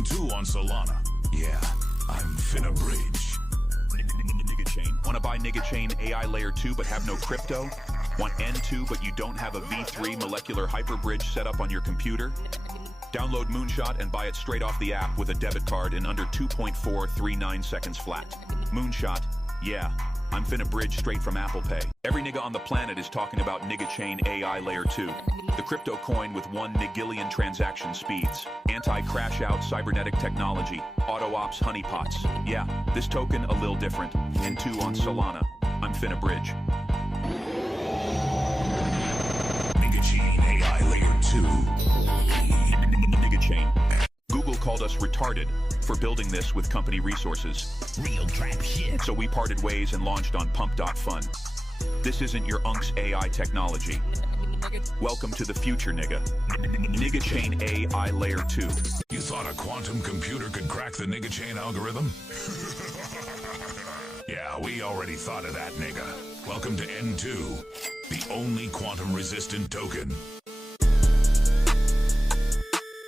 N2 on Solana. Yeah, I'm finna bridge. Nigga chain. Want to buy Nigga Chain AI layer 2 but have no crypto? Want N2 but you don't have a V3 molecular hyperbridge set up on your computer? Download Moonshot and buy it straight off the app with a debit card in under 2.439 seconds flat. Moonshot, yeah, I'm finna bridge straight from Apple Pay. Every nigga on the planet is talking about Nigga Chain AI layer 2. The crypto coin with 1 nigillion transaction speeds. Anti-crash out cybernetic technology. Auto ops honeypots. Yeah, this token a little different. N2 on Solana. I'm finna bridge. Nigga Chain AI layer 2. Nigga Chain. Google called us retarded for building this with company resources. Real trap shit. So we parted ways and launched on pump.fun. This isn't your UNC's AI technology. Welcome to the future, nigga. Nigga Chain AI layer 2. You thought a quantum computer could crack the Nigga Chain algorithm? Yeah, we already thought of that, nigga. Welcome to N2, the only quantum resistant token.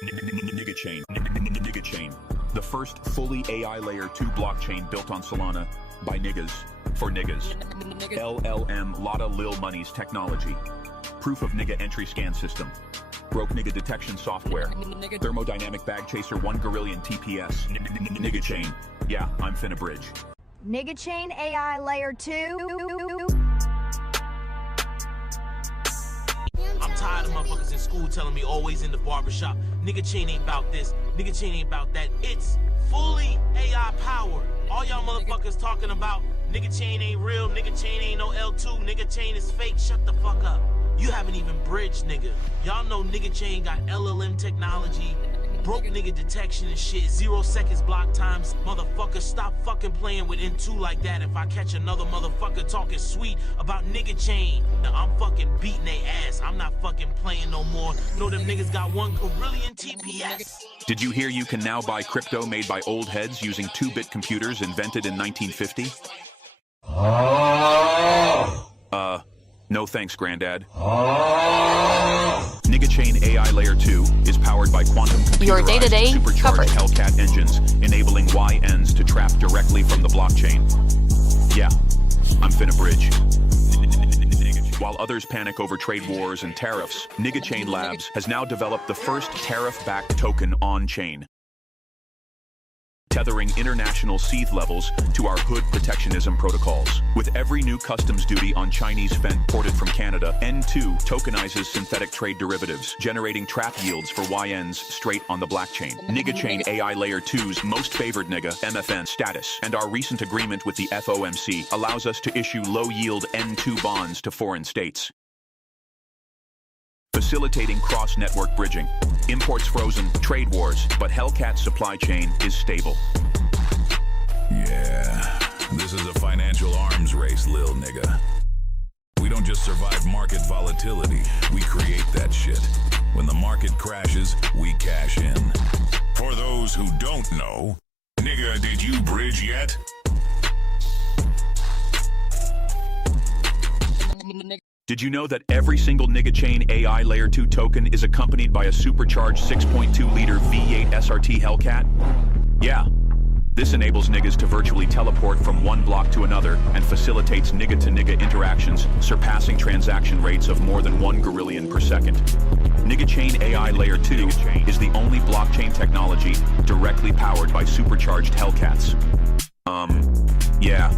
Nigga Chain. Nigga Chain. The first fully AI layer 2 blockchain built on Solana by niggas for niggas. LLM Lotta Lil Money's technology. Proof of nigga entry scan system. Broke nigga detection software. Thermodynamic bag chaser 1 gorillion TPS. Nigga Chain. Yeah, I'm finna bridge. Nigga Chain AI layer 2. I'm tired of motherfuckers in school telling me always in the barbershop, Nigga Chain ain't about this, Nigga Chain ain't about that. It's fully AI powered. All y'all motherfuckers talking about Nigga Chain ain't real, Nigga Chain ain't no L2, Nigga Chain is fake, shut the fuck up. You haven't even bridged, nigga. Y'all know Nigga Chain got LLM technology, broke nigga detection and shit, 0 seconds block times. Motherfucker, stop fucking playing with N2 like that. If I catch another motherfucker talking sweet about Nigga Chain, now I'm fucking beating they ass. I'm not fucking playing no more. Know them niggas got 1 gorillion TPS. Did you hear you can now buy crypto made by old heads using 2-bit computers invented in 1950? No thanks, Granddad. Nigga Chain AI Layer 2 is powered by quantum computerized supercharged Hellcat engines, enabling YNs to trap directly from the blockchain. Yeah, I'm finna bridge. While others panic over trade wars and tariffs, Nigga Chain Labs has now developed the first tariff-backed token on-chain, tethering international seed levels to our hood protectionism protocols. With every new customs duty on Chinese fent ported from Canada, N2 tokenizes synthetic trade derivatives, generating trap yields for YNs straight on the blockchain. Nigga Chain AI Layer 2's most favored nigga, MFN status, and our recent agreement with the FOMC allows us to issue low-yield N2 bonds to foreign states, facilitating cross-network bridging. Imports frozen, trade wars, but Hellcat's supply chain is stable. Yeah, this is a financial arms race, lil nigga. We don't just survive market volatility, we create that shit. When the market crashes, we cash in. For those who don't know, nigga, did you bridge yet? Did you know that every single Nigga Chain AI Layer 2 token is accompanied by a supercharged 6.2-liter V8 SRT Hellcat? Yeah. This enables niggas to virtually teleport from one block to another and facilitates nigga-to-nigga interactions, surpassing transaction rates of more than 1 gorillion per second. Nigga Chain AI Layer 2 is the only blockchain technology directly powered by supercharged Hellcats. Yeah.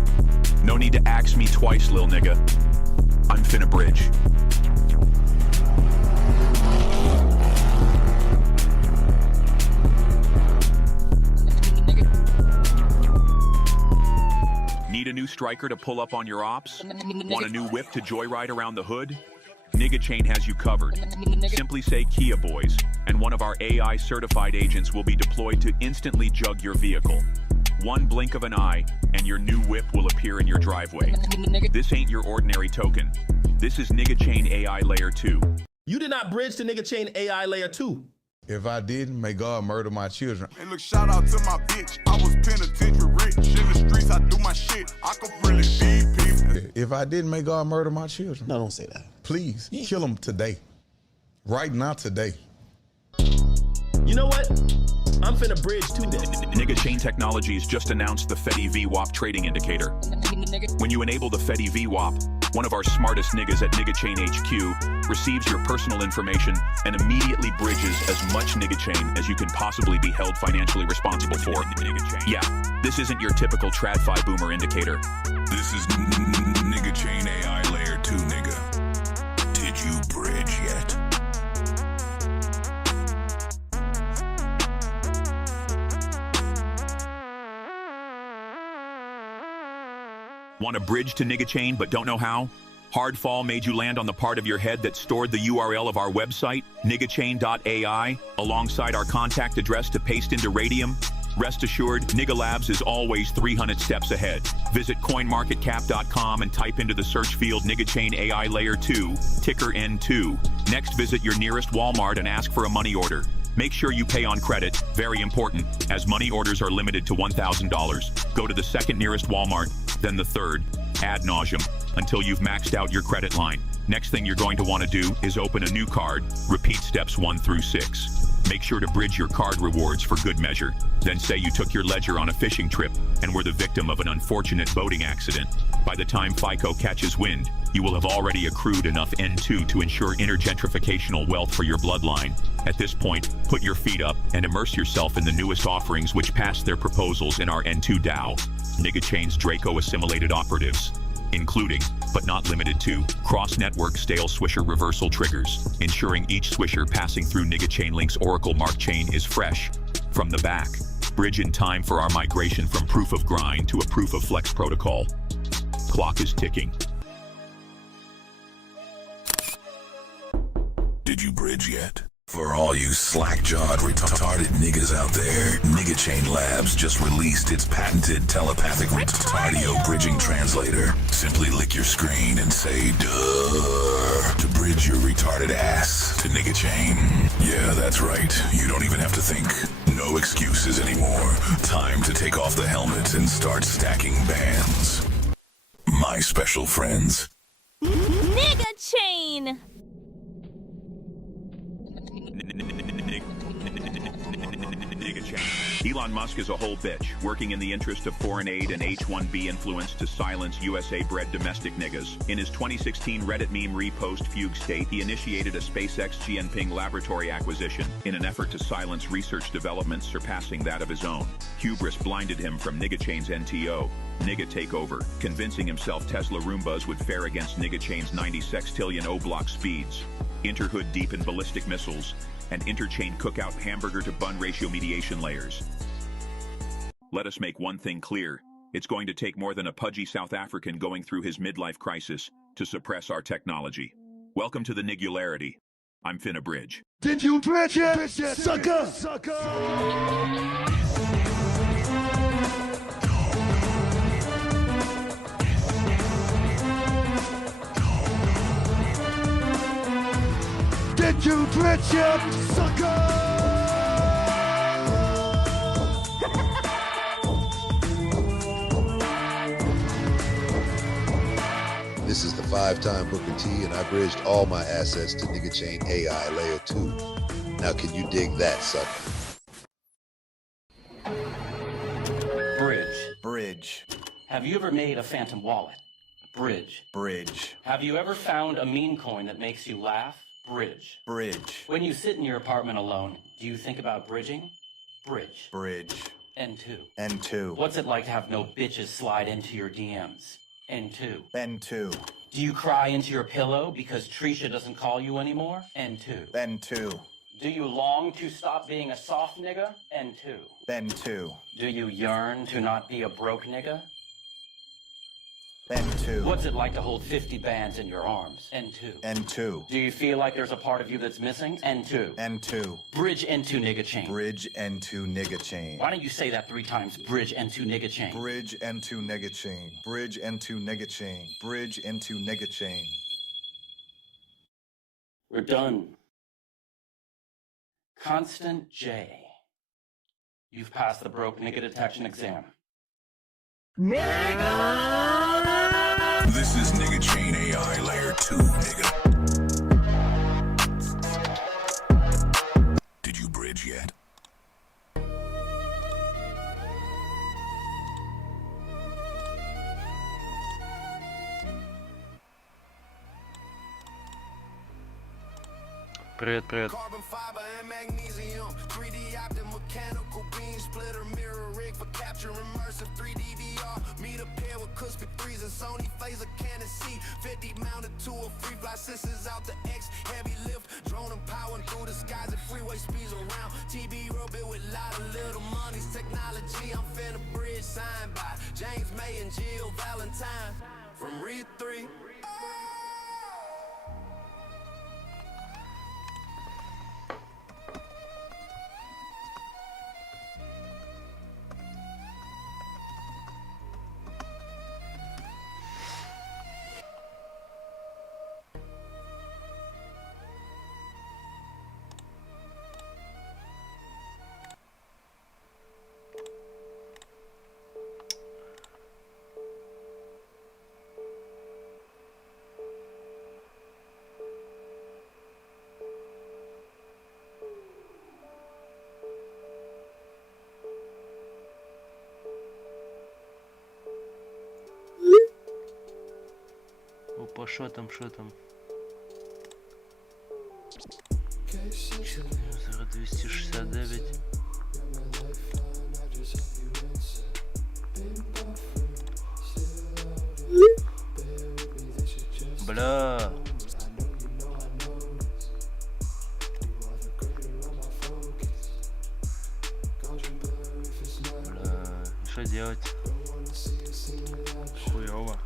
No need to axe me twice, lil nigga. I'm finna bridge. Need a new striker to pull up on your ops? Want a new whip to joyride around the hood? Nigga Chain has you covered. Simply say Kia boys, and one of our AI certified agents will be deployed to instantly jug your vehicle. One blink of an eye, and your new whip will appear in your driveway. This ain't your ordinary token. This is Nigga Chain AI Layer 2. You did not bridge to Nigga Chain AI Layer 2. If I didn't, may God murder my children. Hey, look, shout out to my bitch. I was penitentiary rich. In the streets, I do my shit. I could really feed people. If I didn't, may God murder my children. No, don't say that. Please, kill them today. Right now, today. You know what? I'm finna bridge too then. Nigga Chain Technologies just announced the Fedi VWAP trading indicator. When you enable the Fedi VWAP, one of our smartest niggas at Nigga Chain HQ receives your personal information and immediately bridges as much Nigga Chain as you can possibly be held financially responsible for. Yeah, this isn't your typical TradFi boomer indicator. This is Nigga Chain AI Layer 2, nigga. Did you bridge yet? Want a bridge to Nigga Chain but don't know how? Hardfall made you land on the part of your head that stored the URL of our website, niggachain.ai, alongside our contact address to paste into Radium? Rest assured, Nigga Labs is always 300 steps ahead. Visit coinmarketcap.com and type into the search field Nigga Chain AI Layer 2, ticker N2. Next, visit your nearest Walmart and ask for a money order. Make sure you pay on credit, very important, as money orders are limited to $1,000. Go to the second nearest Walmart, then the third, ad nauseum, until you've maxed out your credit line. Next thing you're going to want to do is open a new card. Repeat steps 1 through 6. Make sure to bridge your card rewards for good measure. Then say you took your ledger on a fishing trip and were the victim of an unfortunate boating accident. By the time FICO catches wind, you will have already accrued enough N2 to ensure intergentrificational wealth for your bloodline. At this point, put your feet up and immerse yourself in the newest offerings which passed their proposals in our N2 DAO. Nigga Chain's Draco assimilated operatives, including, but not limited to, cross-network stale swisher reversal triggers, ensuring each swisher passing through Nigga Chain Link's Oracle Mark chain is fresh from the back. Bridge in time for our migration from proof of grind to a proof of flex protocol. Clock is ticking. Did you bridge yet? For all you slack-jawed, retarded niggas out there, Nigga Chain Labs just released its patented telepathic retardio bridging translator. Simply lick your screen and say, duh, to bridge your retarded ass to Nigga Chain. Yeah, that's right. You don't even have to think. No excuses anymore. Time to take off the helmet and start stacking bands. My special friends. Nigga Chain! Elon Musk is a whole bitch, working in the interest of foreign aid and H-1B influence to silence USA-bred domestic niggas. In his 2016 Reddit meme repost fugue state, he initiated a SpaceX Jianping laboratory acquisition in an effort to silence research developments surpassing that of his own. Hubris blinded him from Nigga Chain's NTO, Nigga Takeover, convincing himself Tesla Roombas would fare against Nigga Chain's 90 sextillion O-block speeds, interhood deep in ballistic missiles, and interchain cookout hamburger-to-bun ratio mediation layers. Let us make one thing clear. It's going to take more than a pudgy South African going through his midlife crisis to suppress our technology. Welcome to the Nigularity. I'm Finna Bridge. Did you bridge it, sucker? Did you bridge it, sucker? This is the 5-time Booker T, and I bridged all my assets to Nigga Chain AI Layer 2. Now can you dig that, sucker? Bridge. Have you ever made a phantom wallet? Bridge. Have you ever found a meme coin that makes you laugh? Bridge. When you sit in your apartment alone, do you think about bridging? Bridge. N2. What's it like to have no bitches slide into your DMs? N2. Do you cry into your pillow because Trisha doesn't call you anymore? N2. Do you long to stop being a soft nigga? N2. Do you yearn to not be a broke nigga? N2. What's it like to hold 50 bands in your arms? N2. Do you feel like there's a part of you that's missing? N2. Bridge N2 Nigga Chain. Why don't you say that 3 times? Bridge N2 Nigga Chain. Bridge N2 Nigga Chain. We're done. Constant J. You've passed the broke nigga detection exam. This is Nigga Chain AI Layer 2, nigga. Did you bridge yet? Привет, привет. Опа, шо там, шо там? 269. Бля. Бля, что делать? Хуёво.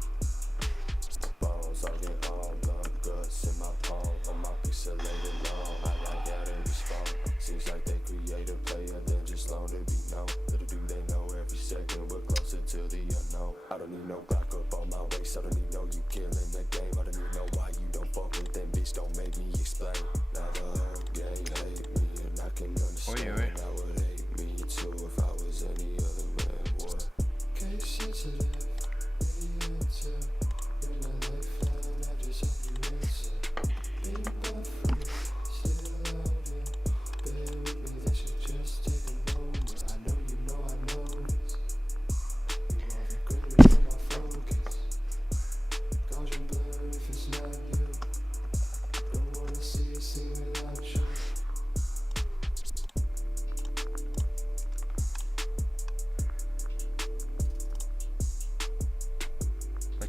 Ой-ой.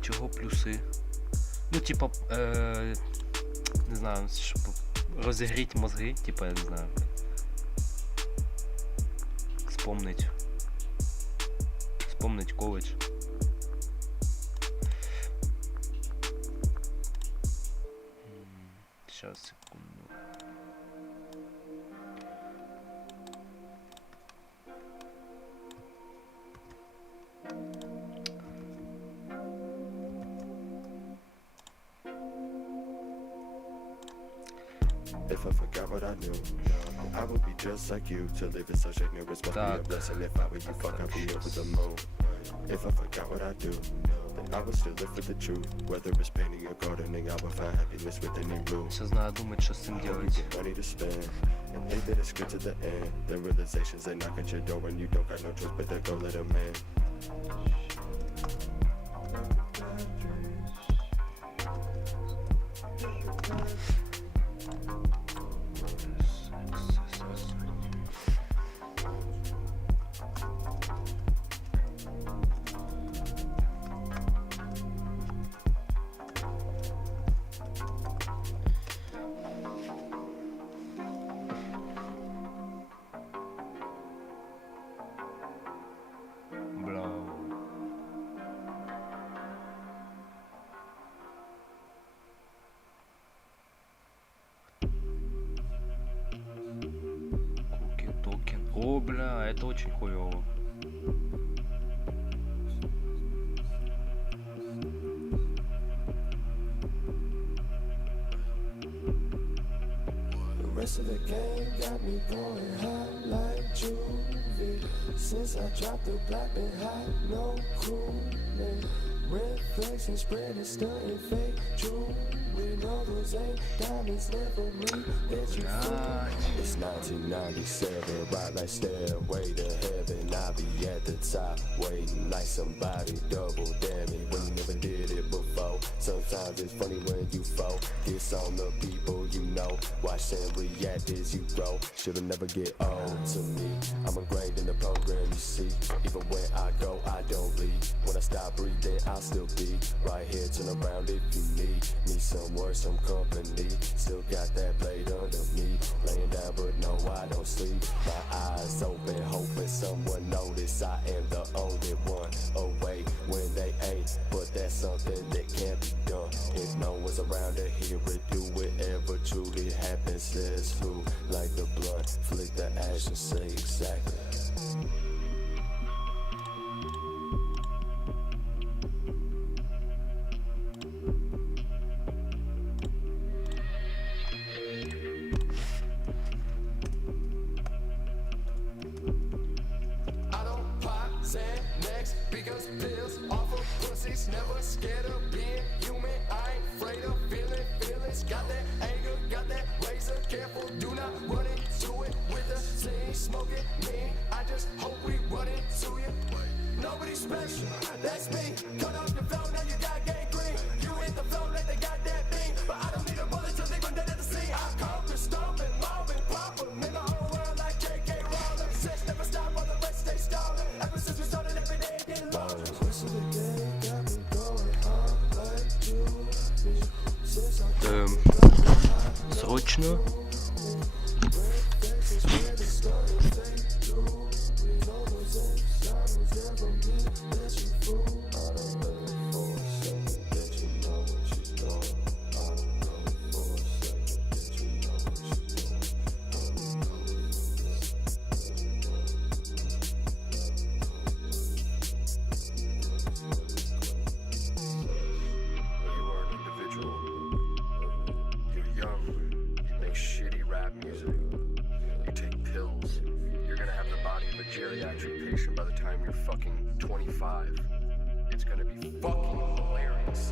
Чого плюси? Ну, типа, не знаю, щоб розігріти мозги, типа, я не знаю. Вспомнить коледж. Сейчас, секунду. If I forgot what I knew, I would be just like you. To live in such ignorance must be a blessing. If I were you, fuck, I'd be over the moon. If I forgot what I do, then I would still live for the truth. Whether it's painting or gardening, I would find happiness with any blue. Сейчас надо думать, что с этим делать. Money to spend, and think that it's good to the end. Then realizations they knock at your door and you don't got no choice but to go let them in. О, бля, это очень хуёво. Rest of the game got me going hot like juvie. Since I dropped the black and hot, no cooling. Red flags and spreading, stunting fake jewelry. No, those ain't diamonds, never me that you fool. It's 1997, right like stairway to heaven. I be at the top, waiting like somebody double damn it when you never did it before. Sometimes it's funny when you fall. This on the people you know. Watch and react as you grow. Should've never get old to me. I'm ingrained in the program, you see. Even when I go, I don't leave. When I stop breathing, I'll still be right here. Turn around if you need me somewhere, some company. Still got that blade under me. Laying down, but no, I don't sleep. My eyes open, hoping someone notice I am the only one away when they ain't. But that's something that can't be done. If no one's around to hear it, do it ever truly happen. Says who? Like the blood, flick the ash and say exactly. Never scared of being human, I ain't afraid of feeling feelings. Got that anger, got that razor, careful, do not run into it with the scene, smoking me. I just hope we run into you. Nobody special, that's me. Cut off the flow, now you got gangrene. You hit the flow like they got that beam, but I don't need a bullet to leave them dead at the scene. I conquer, stomping, mobbing, popping, in the whole world like J.K. Rowling. Sex never stop while the rest stay stalling. Ever since we started, every day getting longer. Срочно. Geriatric patient by the time you're fucking 25. It's gonna be fucking hilarious.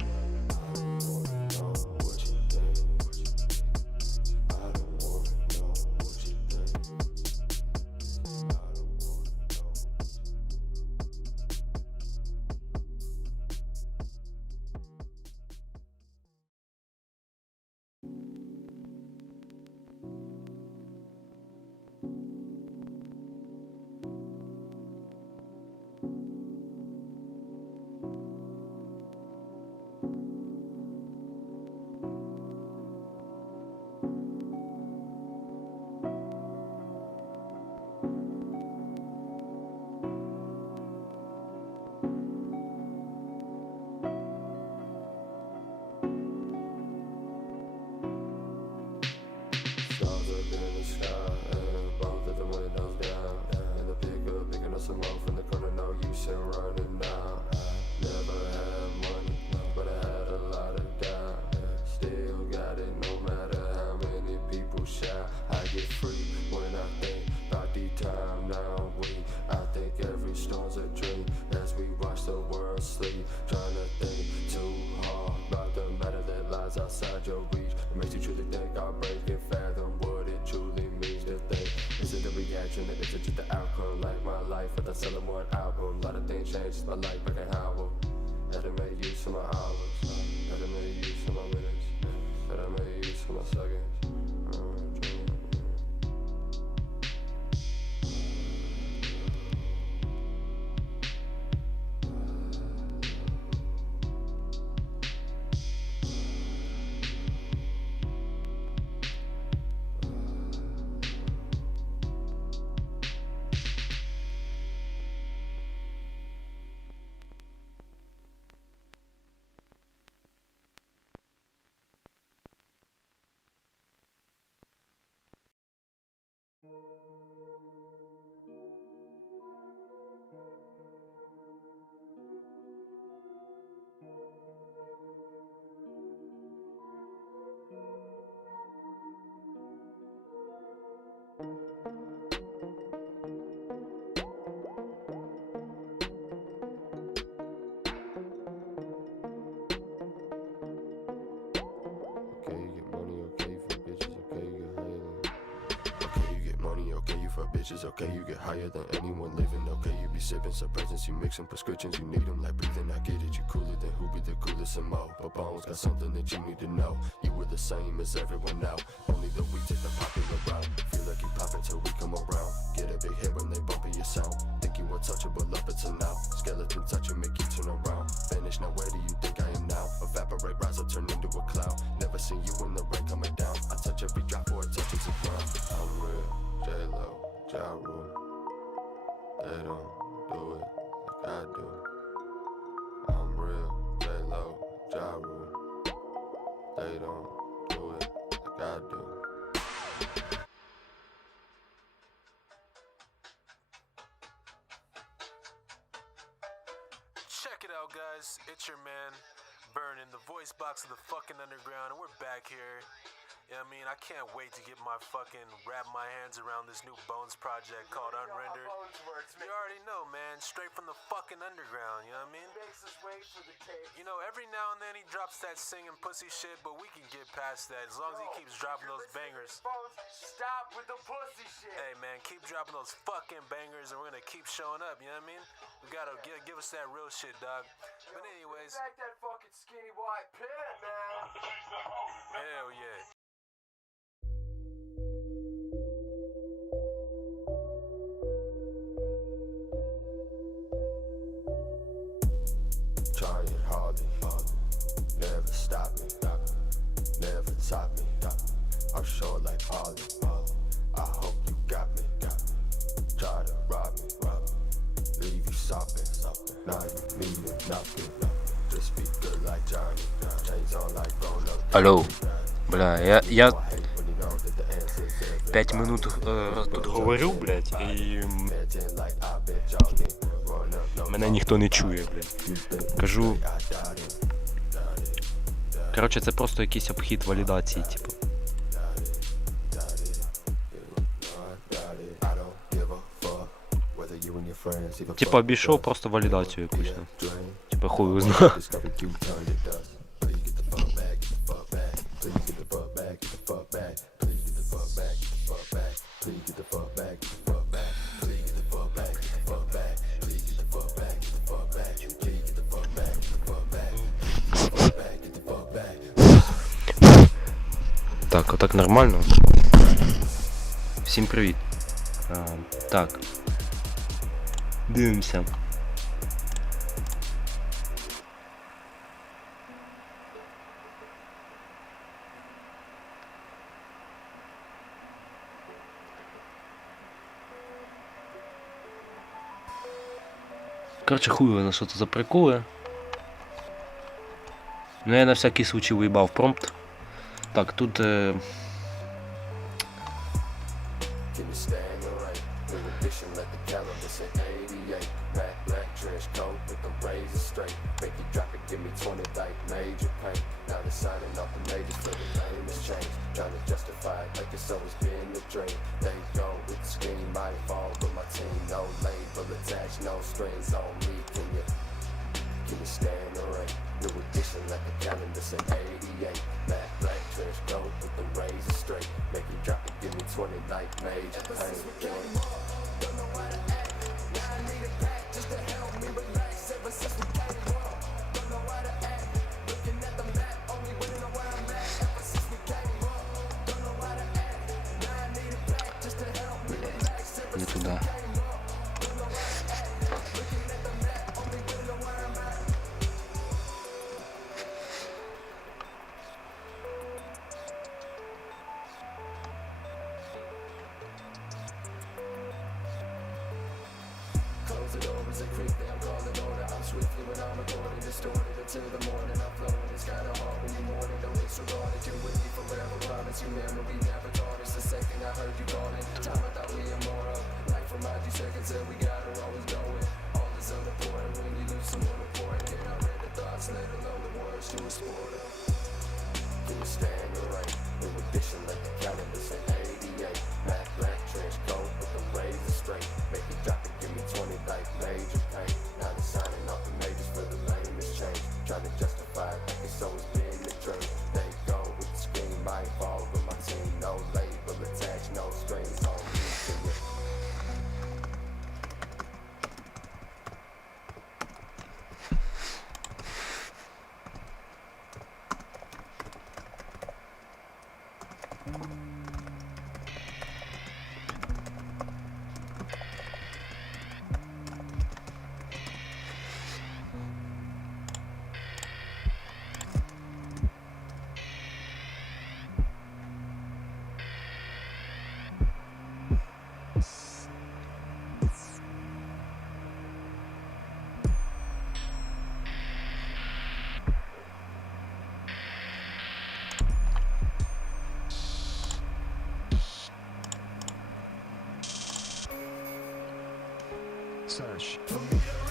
Some more from the corner, no use in running now. Never had money, but I had a lot of doubt. Still got it no matter how many people shout. I get free when I think about the time now. I think every storm's a dream as we watch the world sleep. Trying to think too hard about the matter that lies outside your reach. It makes you truly think I'll break and fathom what it truly means to think. Is it the reaction or is it just the outcome? Like my life without selling one album. A lot of things changed my life back in Howell. Had to make use of my hours. Had to make use of my minutes. Had to make use of my seconds. bitches, okay, you get higher than anyone living, okay, you be sipping suppressants, you mixing prescriptions, you need them like breathing, I get it, you cooler than who be the coolest and mo, but Bones got something that you need to know, you were the same as everyone now, only the weak take the popular route, feel like you pop it till we come around, get a big hit when they bumping your sound, think you untouchable up until now, skeleton touch you make you turn around, vanish now, where do you think I am now, evaporate, rise up, turn into a cloud, never seen you in the rain coming down, I touch every drop or it touches the ground, I'm real, J-Lo, Ja Rule, they don't do it like I do, I'm real, J-Lo, Ja Rule, they don't do it like I do. Check it out, guys, it's your man, Burn in the voice box of the fucking underground, and we're back here. Yeah, I mean, I can't wait to get my fucking wrap my hands around this new Bones project called Unrendered. You already know, man, straight from the fucking underground, you know what I mean? Makes us wait for the tape. You know, every now and then he drops that singing pussy shit, but we can get past that as long as he keeps dropping those bangers. Stop with the pussy shit. Hey, man, keep dropping those fucking bangers and we're gonna keep showing up, you know what I mean? We gotta give us that real shit, dog. But anyways. Back that fucking skinny white pit, man. Hell yeah. Trying hardly, never stop me, never top me, I'm short like Ollie, I hope you got me, try to rob me, leave you sopping, now you needing nothing, just be good like Johnny, chains on like grown up. Алло, бля, я 5 минут тут говорю, блядь, і мене ніхто не чує, блядь. Кажу. Коротше, це просто якийсь обхід валідації, типу. Типа обійшов просто валідацію якусь там. Типа хуй узнав. Так, отак нормально. Всім привіт. Так. Дивимося. Короче, хуй на що це за приколи. Ну я на всякий случай виїбав промпт. Так, тут... Can you stand the rain? New edition like the calendar say 88. Matte black trench coat with the razor straight. Make you drop it, give me 20 like major pain. Don't know how to act. Now I need a pack just to help me relax. Ever since we came up, don't know how to act. Looking at the map, only wanna know where I'm at. Ever since we came up, don't know how to act. Now I need a pack just to help me relax. Ever since we came up, don't know how to act. Looking at the map, only wanna know where I'm at. Close the door as I creep down, calling order. I'm swiftly when I'm recording, distorted until the morning. I'm flowing, it's kinda hard when you morning. Don't disregard it, you with me forever. Promise you memory never gone. It's the second I heard you calling. Time I thought we had more of. Like from my 2 seconds till we got her always going. All is unimportant when you lose someone important. And I read the thoughts, let alone the words to a sport of. Can you stand the rain? New edition like the calendar say 88. Matte black trench coat with the razor straight. Make you drop it, give me 20 like major pain. Now they're signing off the majors for the lamest change. Trying to justify it like it's always been the dream. They go with the scheme, I involved with my team. No label attached, no strings on me.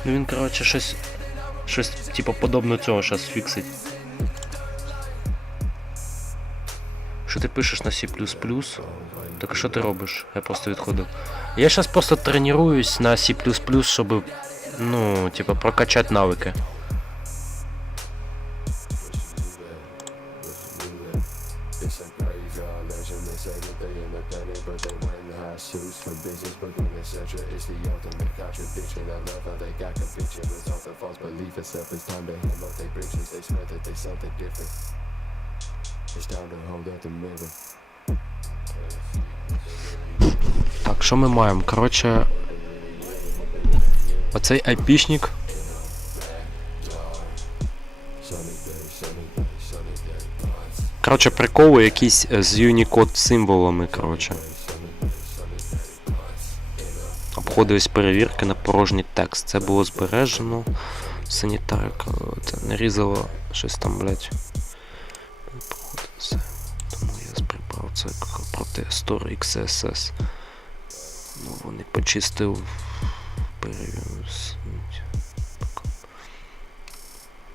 Ну він, коротше, щось типу подобно цього зараз фіксить. Що ти пишеш на C++, так що ти робиш? Я просто відходив. Я зараз просто тренуюсь на C++, щоб, ну, типу, прокачати навики. Так, що ми маємо? Коротше, оцей айпішник. Коротше, приколи якісь з Unicode символами, коротше. Обходились перевірки на порожній текст. Це було збережено. Санітарка нарізала щось там, блять. Тому я прибрав це проти Store XSS. Ну, вони почистив.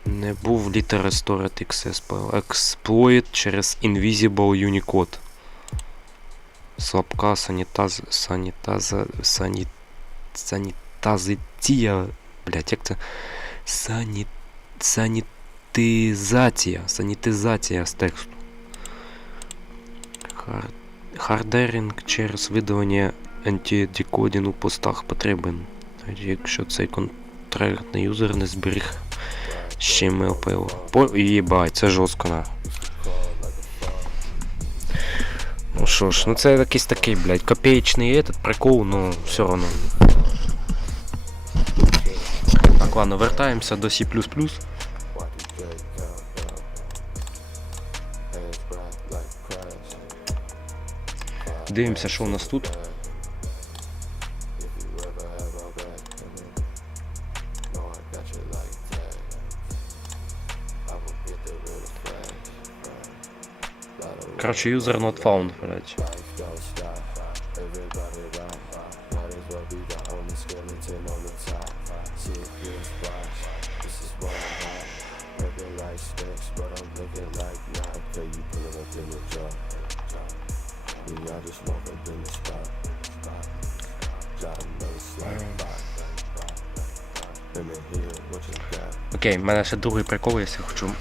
Не був літера Stored XSS. Exploit через Invisible Unicode. Слабка санітазиція. Блять, як це? Санітизація з тексту. Хардеринг через видалення антидекодінг у постах потрібен. Якщо цей контрактний юзер не зберіг HTML. Єбать, це жорстко, на. Ну що ж, ну це якийсь такий, блядь, копеечний этот прикол, ну все одно. Так, ладно, вертаємося до C++. Дивимося, що у нас тут. Короче, user not found, блядь. Окей, в мене ще другий прикол, якщо хочу.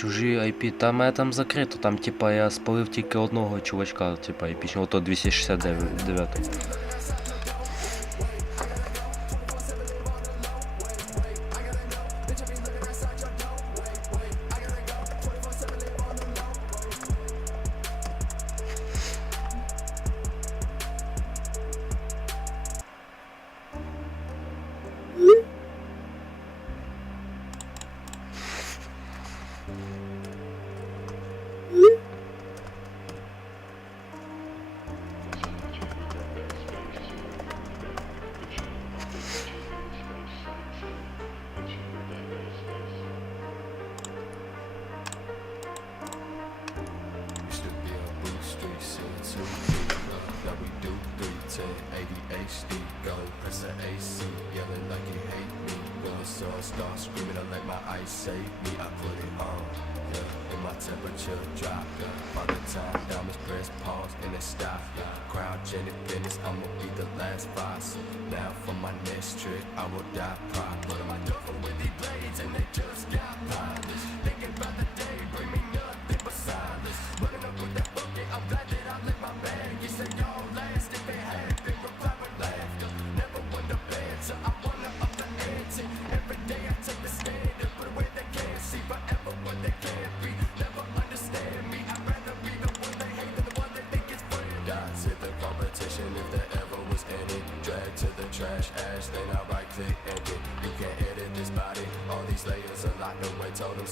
Чужі IP, та мене там закрито, там типа я спалив тільки одного чувачка, типа епічного, то 269.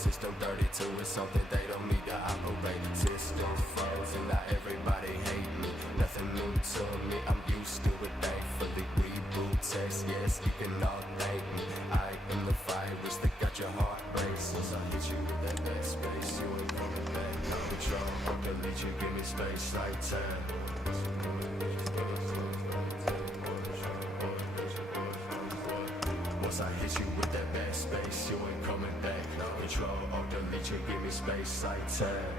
System 32 is something they don't need to operate. Systems frozen, now everybody hate me. Nothing new to me, I'm used to it, thankfully. Reboot text, yes, you can all thank me. I am the virus that got your heart racing. Once I hit you with that bad space, you ain't coming back. No control, I'll delete you, give me space like time. Once I hit you with that bad space, you ain't coming back. No control, I'll delete you, give me space like time.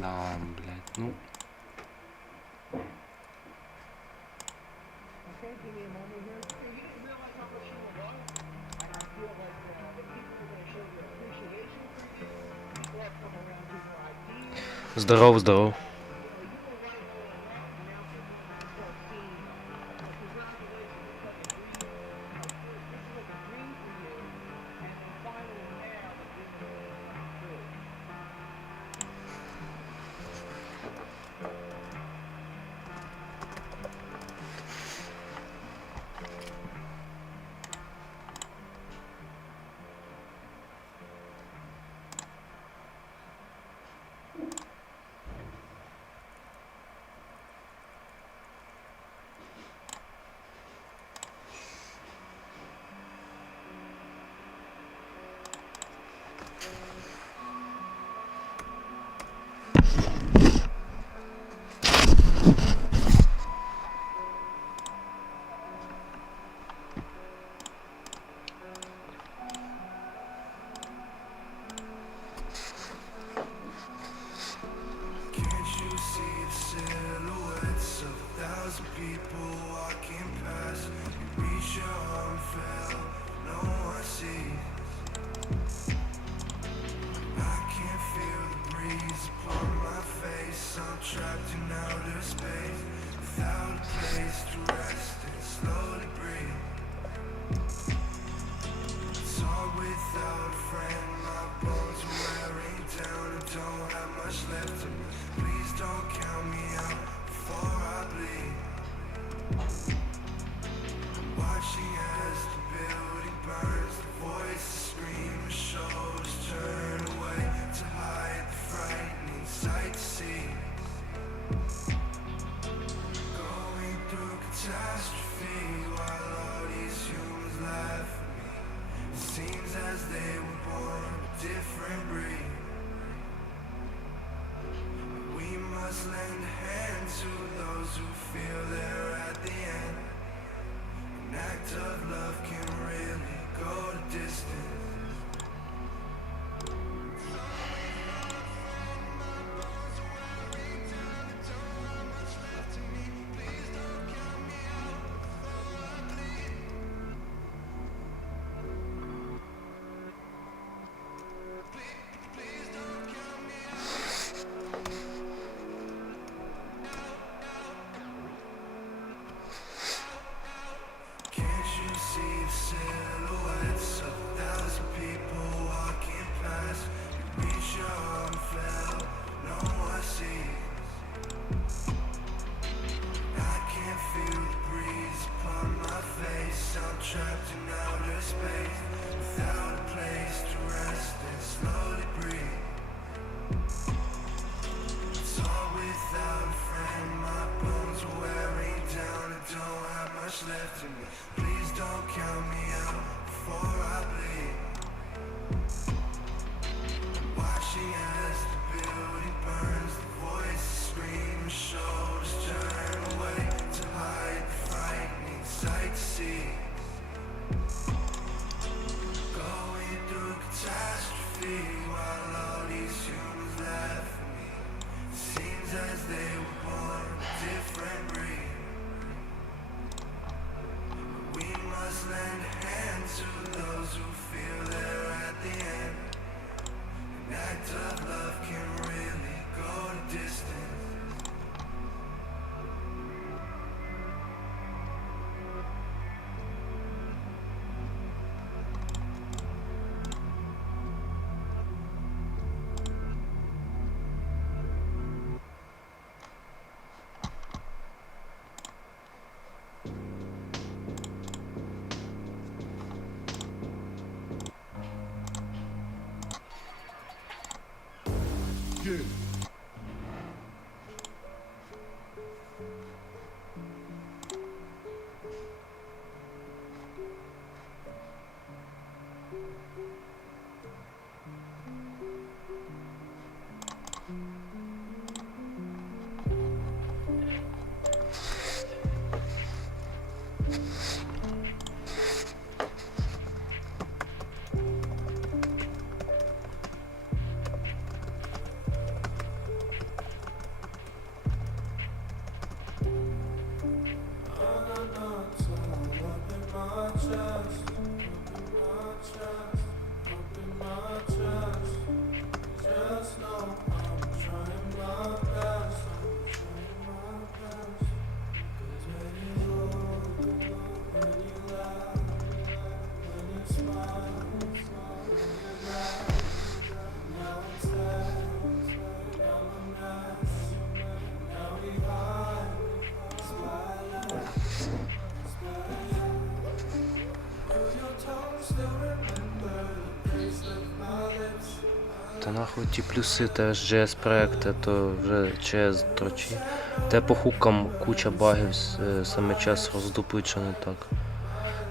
Да, блядь, ну... Здорово, здорово. without a friend, my bones are wearing down and don't have much left in me. Please don't count me out before I bleed. Watching as the building burns, the voices scream, the shoulders turn away to hide the frightening sight to see. Going through catastrophe while all these humans laugh at me. It seems as they were born a different breed. We must lend a hand to those who feel they're at the end. An act of love can really go the distance. Trapped in outer space, without a place to rest and slowly breathe. It's all without a friend, my bones are wearing down and don't have much left in me. Please don't count me out before I bleed. Watching as the building burns, the voices scream, the shoulders turn away to hide the frightening sight to see. Going through catastrophe while all these humans laugh at me. It seems as they were born a different breed. We must lend a hand to those who feel they're at the end. An act of love can really go the distance. Good. Та нахуй ті плюси теж JS проекти, то вже через дрочі. Те по хукам куча багів, саме час роздупить, що не так.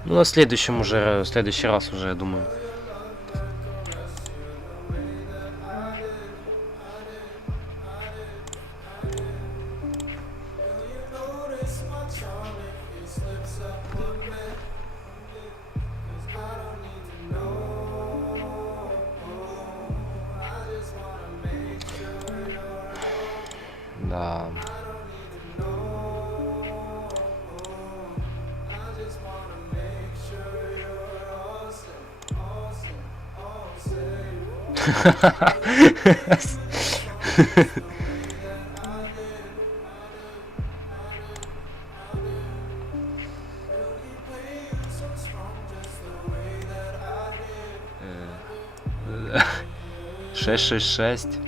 Ну на следующий раз уже, я думаю. Да. 666.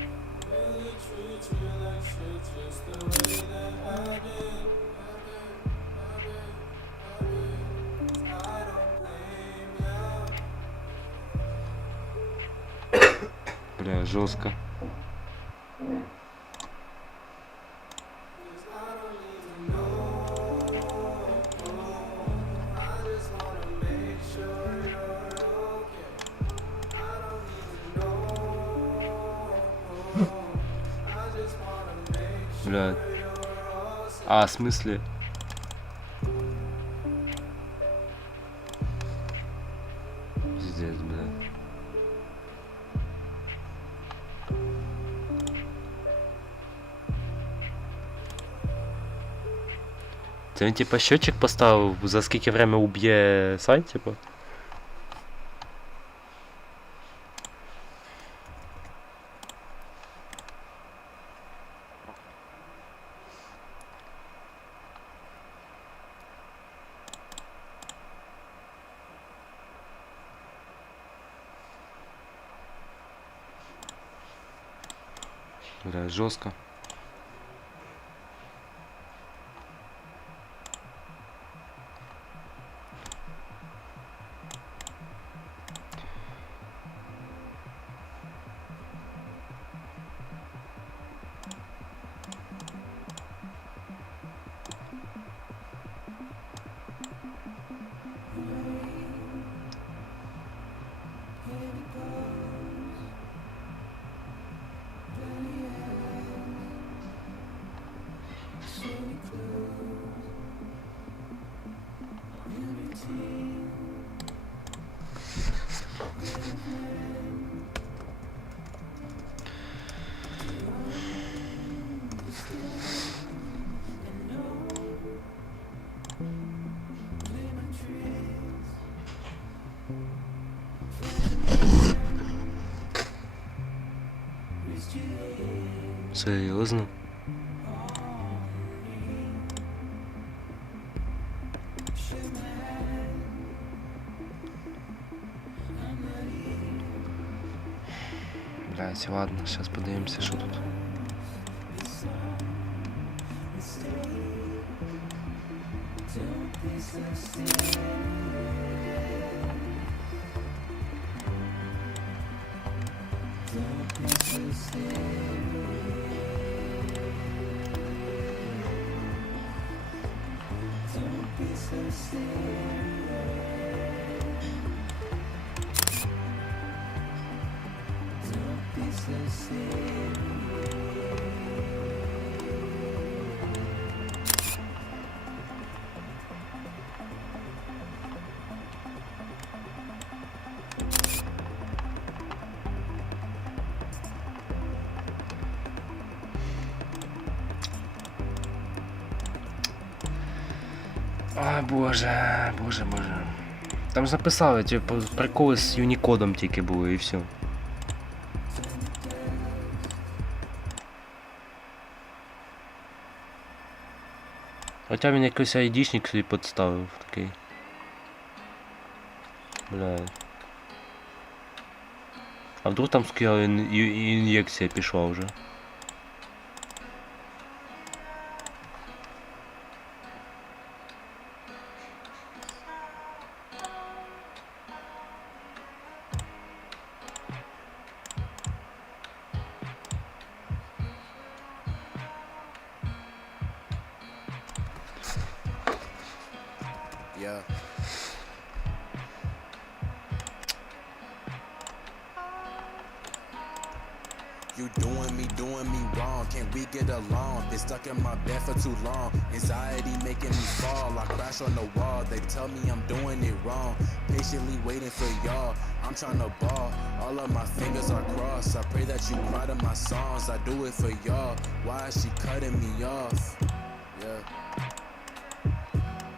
Бля, жестко. Бля. А, в смысле? Пиздец, бля. Це він типа счетчик поставив, за скільки время уб'є сайт, типа? Бля, жестко. Серйозно? Блять, ладно, сейчас подивимося, що тут. Ой, боже, боже, боже. Там ж написали, типу, приколи з юнікодом тільки були і все. Хоча він якийсь айдішник собі підставив такий. Блядь. А вдруг там сказали ін'єкція пішла вже? Yeah. You doing me wrong. Can't we get along? Been stuck in my bed for too long. Anxiety making me fall. I crash on the wall. They tell me I'm doing it wrong. Patiently waiting for y'all. I'm trying to ball. All of my fingers are crossed. I pray that you cry to my songs. I do it for y'all. Why is she cutting me off? Yeah.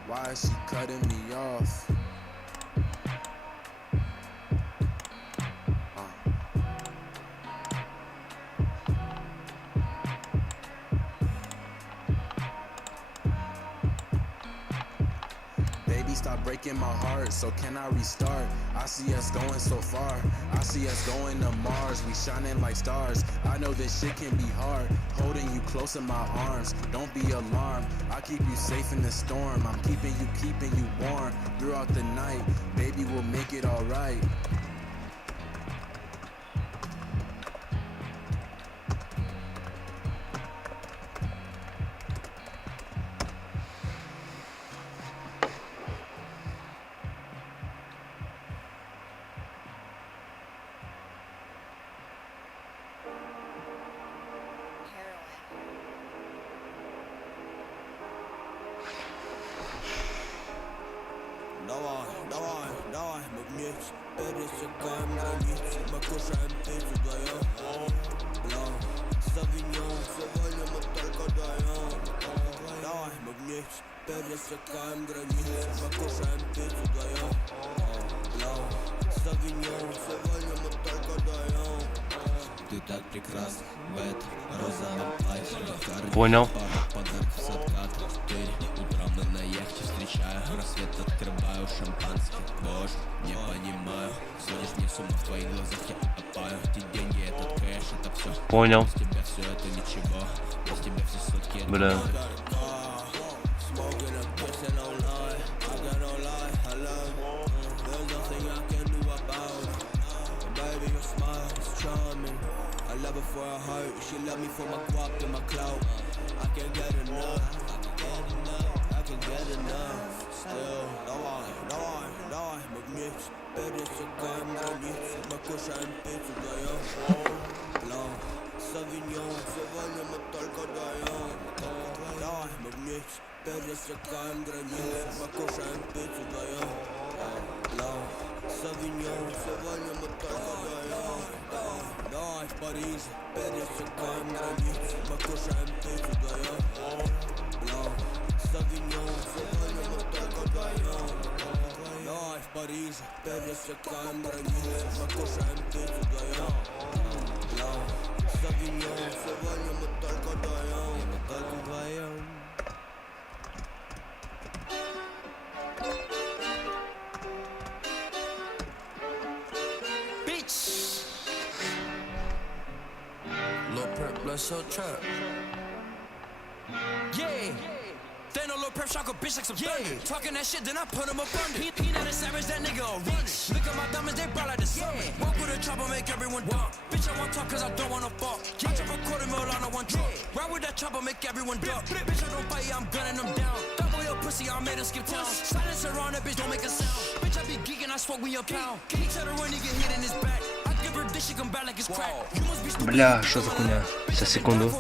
Why is she cutting me off? breaking my heart, so can I restart? I see us going so far, I see us going to Mars. We shining like stars, I know this shit can be hard. Holding you close in my arms, don't be alarmed. I keep you safe in the storm, I'm keeping you warm. Throughout the night, baby, we'll make it alright. Давай, мы вместе пересекаем границы, мы кушаем пиццу вдвоем. Савиньон, сегодня мы только вдвоем. Давай, мы вместе пересекаем границы, мы кушаем пиццу вдвоем. Савиньон, сегодня мы только вдвоем. Ты так прекрасна в этом розовом платье. Понял. Подарок с отката 4 утра мы на яхте встречаю рассвет, открываю шампанский. Боже, не понимаю, сводишь мне с ума в твоих глазах, я опаю. Эти деньги, этот кэш, это все. Понял. Без тебя все это ничего, без тебя все сутки это. Бля. I love her for her heart, she love me for my guap and my clout. I can't get enough, I can't get enough. Still, давай, мы вместе пересекаем границы, мы кушаем пиццу вдвоем. Савиньон, сегодня мы только вдвоем. Давай, мы вместе пересекаем границы, мы кушаем пиццу вдвоем. Савиньон, сегодня мы только вдвоем. Давай в Париже пересекаем границы, мы кушаем пиццу вдвоем. Савиньон, сегодня мы только вдвоем. Давай в Париже пересекаем границы, мы кушаем пиццу вдвоем. Савиньон, сегодня мы только вдвоем, только вдвоем. Blood so trap. Yeah. They know Lil Prep shock a bitch like some thunder. Talking that shit, then I put him up under. He not a savage, that nigga a runner. Look at my diamonds, they bright like the summer. Walk with a chopper, make everyone dump. Bitch, I won't talk cause I don't wanna fall. I drop a $250,000 on one truck. Ride with that chopper, make everyone duck. Bitch, I don't fight, yeah, I'm gunning them down. Double your pussy, I made him skip town. Silence around that bitch, don't make a sound. Bitch, I be geeking, I smoke me a pound. He tell her when he get hit in his back. I give her this, she come back like it's crack. You must be stupid. Бля, що за хуйня? Сейчас, секунду.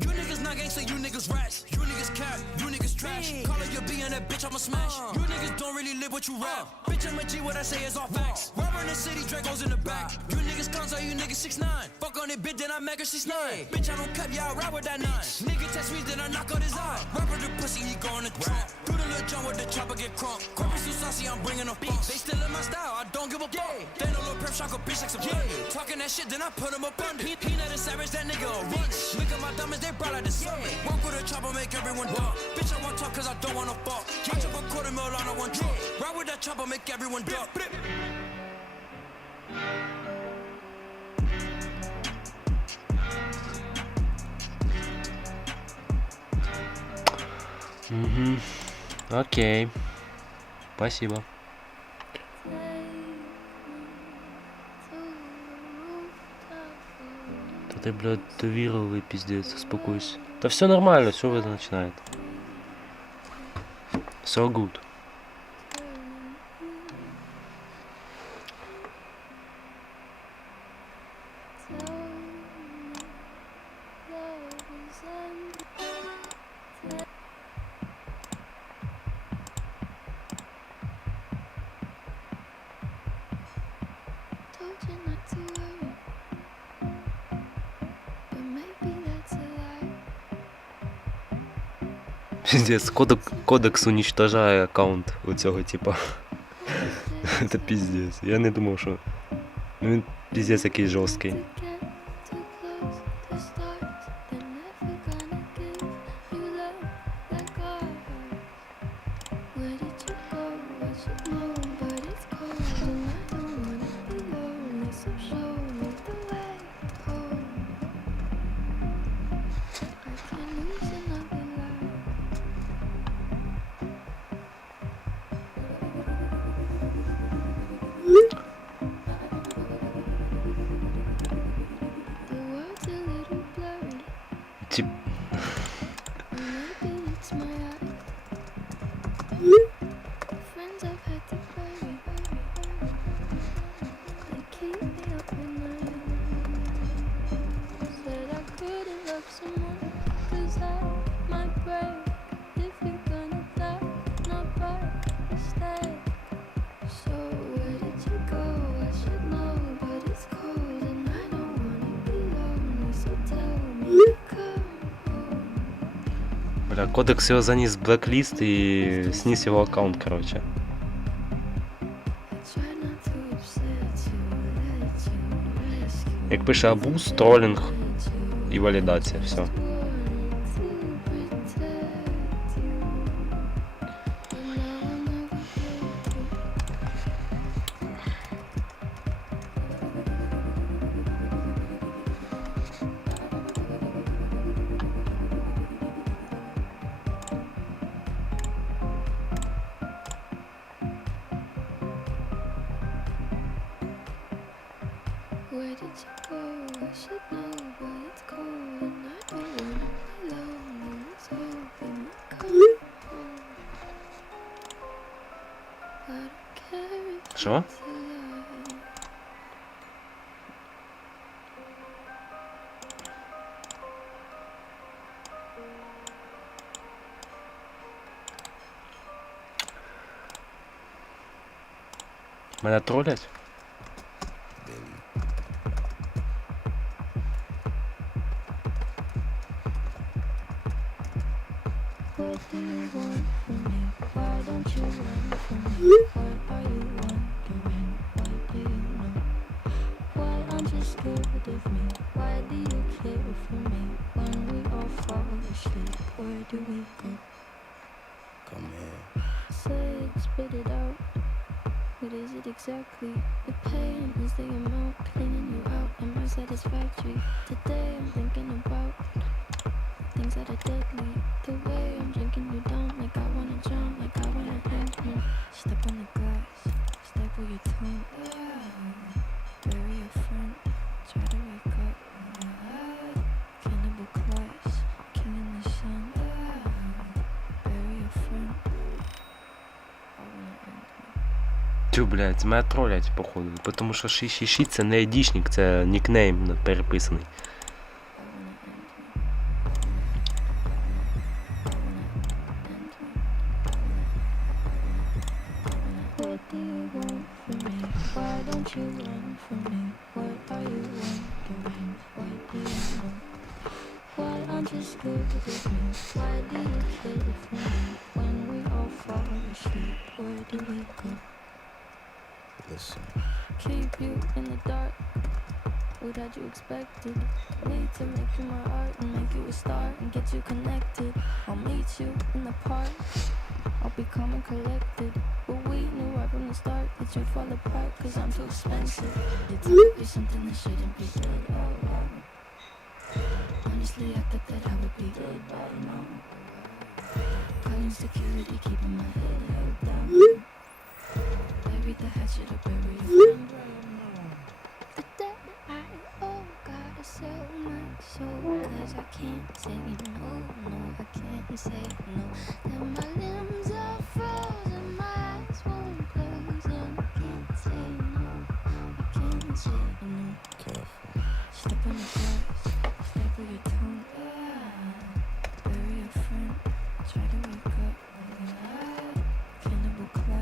You niggas not gangsta, you niggas rats. You niggas cap, you niggas trash. Call her your B and that bitch, I'ma smash. You niggas don't really live what you rap. Bitch, I'm a G, what I say is all facts. Robber in the city, Draco's in the back. You niggas cons, you niggas 6'9". Fuck on it, bitch, then I make her 6'9". Bitch, I don't cap, yeah, I ride with that 9. Nigga test me, then I knock on his eye. Rapper the pussy, he go in the trap. Do the little jump with the chopper, get crunk. Corpus too saucy, I'm bringing a funk. They still in my style, I don't give a fuck. They know Lil Prep shock a bitch like some thunder. Talking that shit, then I put him up under. He not a savage, that nigga a runner. Look at my diamonds, they bright like the summer. Walk with a chopper, make everyone duck. Bitch, I won't talk cause I don't wanna fuck. I drop a $250,000 on one truck. Ride with that chopper, make everyone duck. Окей. Спасибо. Да ты, блядь, довировый пиздец, успокойся. Да все нормально, все вы начинает. So good. Пиздец, кодекс уничтожає аккаунт у цього типа. Це пиздец. Я не думав, що... Ну він пиздец який жорсткий. Бля, кодекс його заніс в блекліст і сніс його аккаунт, короче. Як пише абуз, тролінг і валідація, все. Що? Мене тролять? Exactly, the pain is the amount cleaning you out. Am I satisfactory? Today I'm thinking about things that are deadly. The way I'm drinking you down, like I wanna drown, like I wanna hang me. Step on the glass, staple your tongue. Bury your friend, try to wake up. Cannibal class, king in the sun. Bury your friend. I wanna end me. Тю, блядь, мене тролять, походу. Тому що 666 це не айдішник, це нікнейм переписаний. Listen. Keep you in the dark. What had you expected? Need to make you my art and make you a star and get you connected. I'll meet you in the park. I'll be calm and collected. But we knew right from the start that you'd fall apart cause I'm too expensive. You told me something that shouldn't be good. Honestly, I thought that I would be dead by now. Calling security, keeping my head held down. Bury the hatchet or bury your friend. The day I gotta sell my soul, cause I can't say no, no, I can't say no. And my limbs are frozen, my eyes won't close, and I can't say no, I can't say no. Careful. Step on the glass, staple your tongue. Bury your friend, try to wake up. Cannibal class.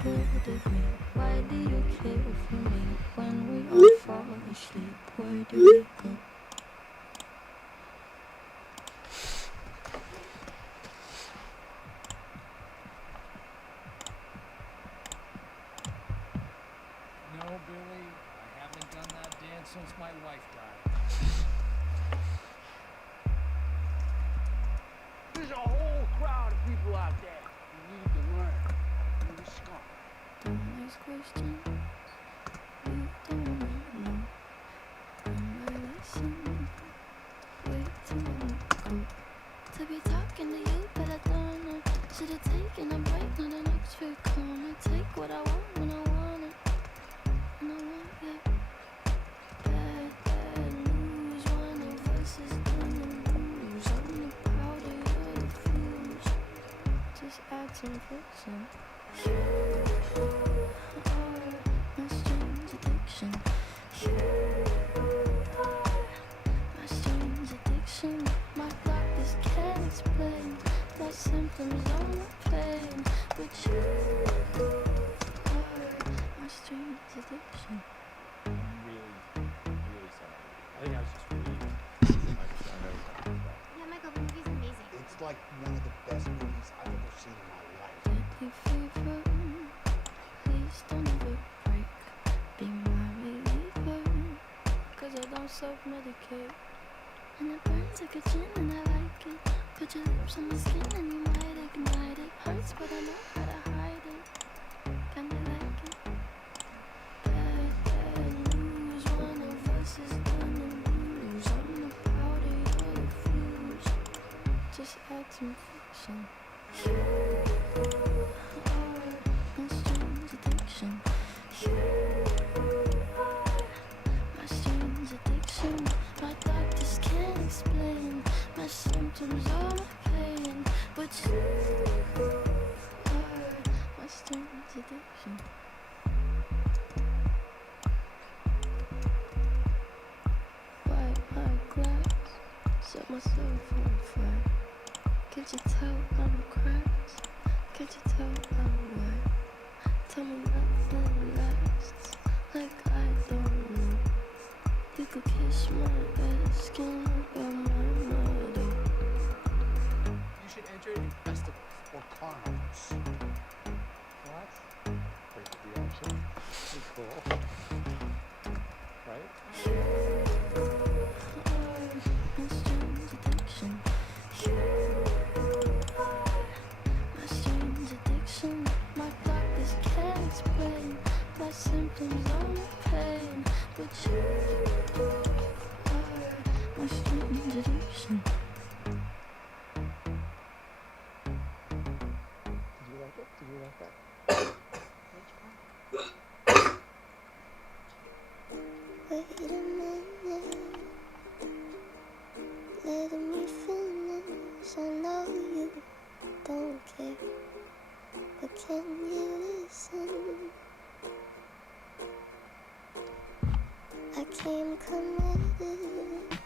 scared of me? Why do you care for me? When we all fall asleep, where do we go? No, Billy, I haven't done that dance since my wife died. There's a whole crowd of people out there who need to learn. You're a skunk. Don't ask questions you don't know. Don't listen. Way too long to be talking to you, but I don't know. Should've taken a break, not an Oxford comma. Take what I want when I want it, and I want it. Bad, bad news. One of us is gonna lose. I'm the powder, you're the fuse. Just add some friction. You are my strange addiction. You are my strange addiction. My doctors can't explain my symptoms or my pain, but you are my strange addiction. Really sorry. I think I was just really. Yeah, Michael, the movie's amazing. It's like one of the best movies I've ever seen in my life. Deadly fever, please don't ever break. Be my reliever, 'cause I don't self-medicate. And it burns like a gin and I like it. Put your lips on my skin and you might ignite it. Hurts but I know how to hide it. Kinda like it. Bad, bad news. One of us is gonna lose. I'm the powder, you're the fuse. Just add some friction. You are my strange addiction. You are my strange addiction. My doctors can't explain my symptoms or my pain, but you are my strange addiction. Wipe my glass, set myself on fire. Can't you tell I'm cracked? Can't you tell I'm wet? Tell me nothing lasts, like I don't know. You could kiss my skin about my mother. You should enter in festivals or carnivals. What? Great reaction. Pretty cool. Right? You are my strange addiction. You are my strange addiction. My doctors can't explain my symptoms or my pain, but you are my strange addiction. Did you like it? Did you like that? Wait a minute, let me finish. I know you don't care, but can you listen? I came committed,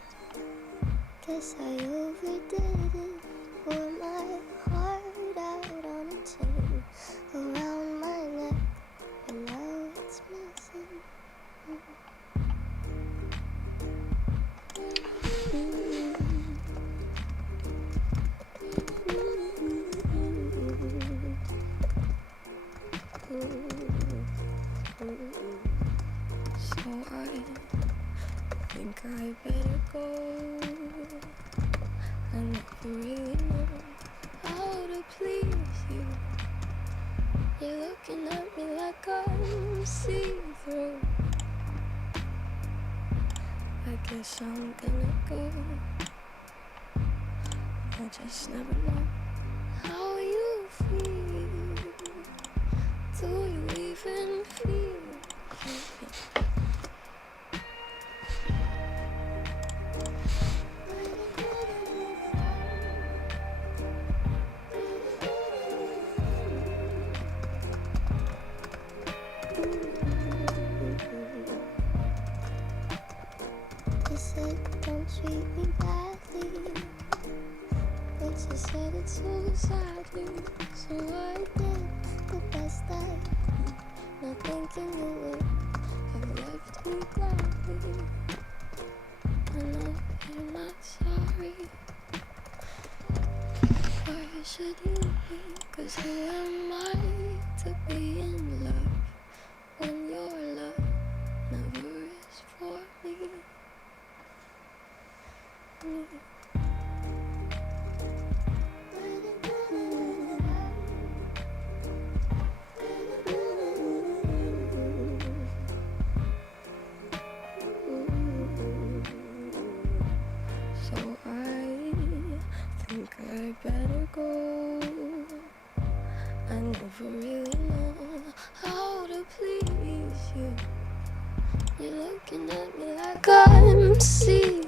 guess I overdid it. Wore my heart out on a chain around my neck, and now it's missing. So I think I better go. I never really know how to please you. You're looking at me like I'm see-through. I guess I'm gonna go. I just never know how you feel. Do you even feel? You said don't treat me badly, but you said it so sadly, so I did the best I in the wind have left me gladly. I know you're not sorry. Why should you be? 'Cause who am I to be in love when your love never is for me? So I think I better go. I never really know how to please you. You're looking at me like I'm see.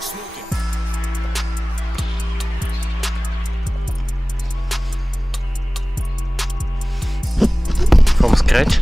Smoking. From scratch?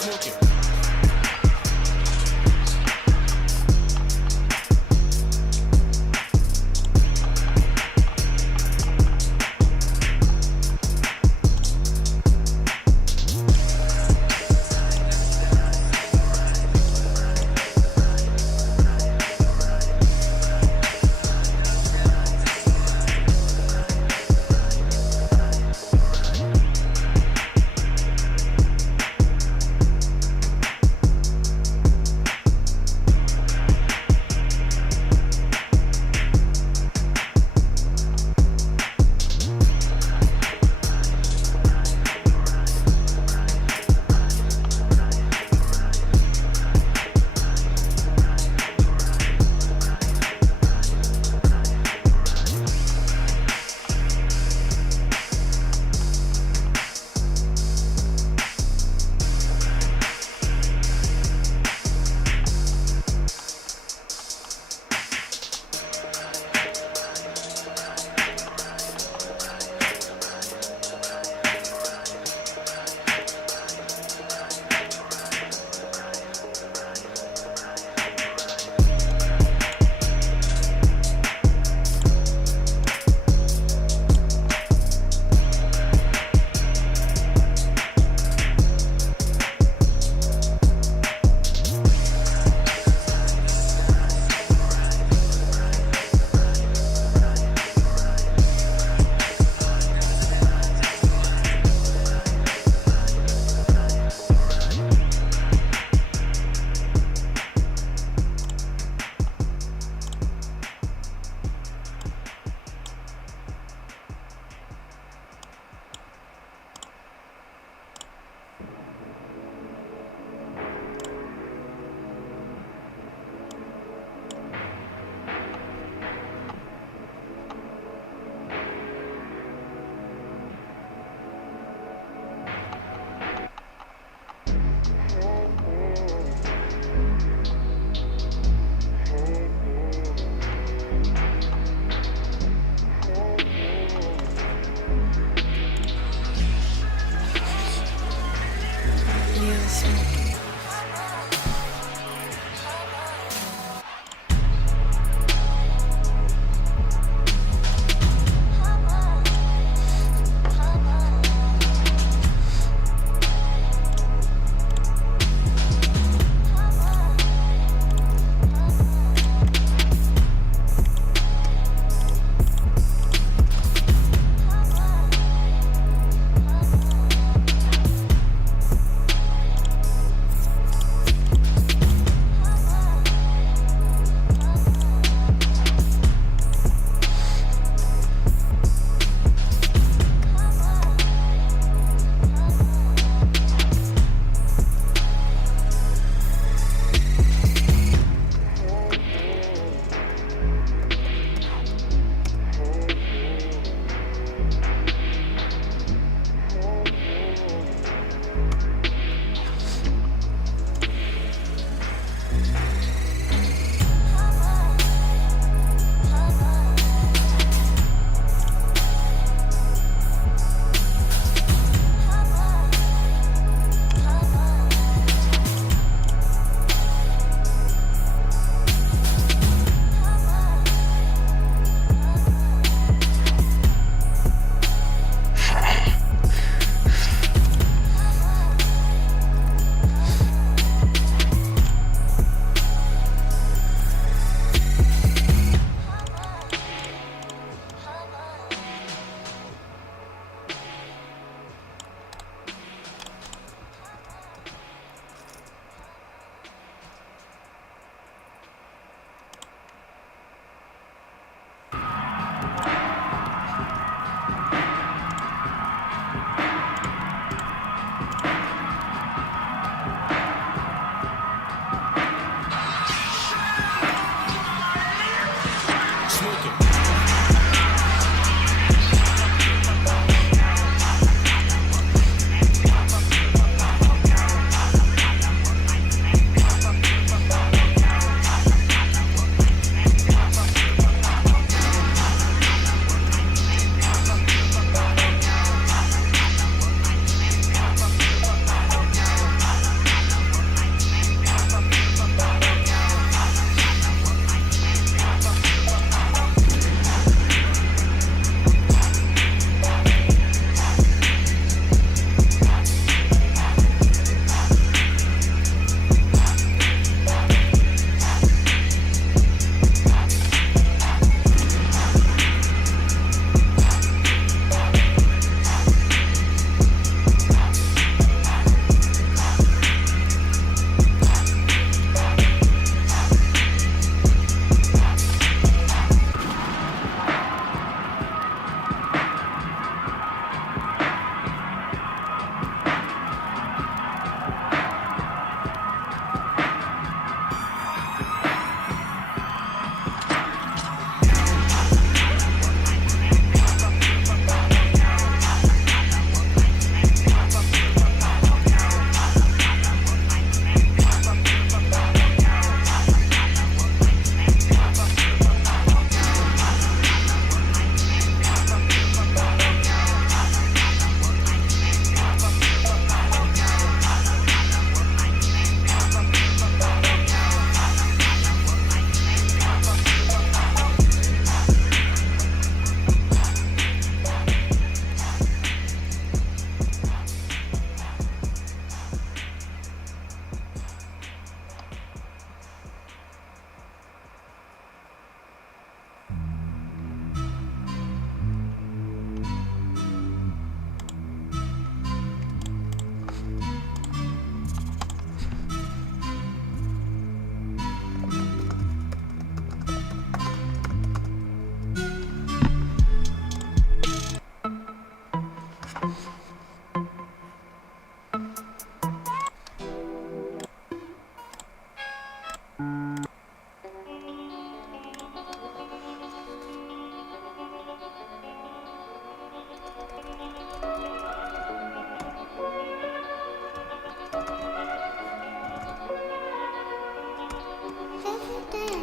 smoking.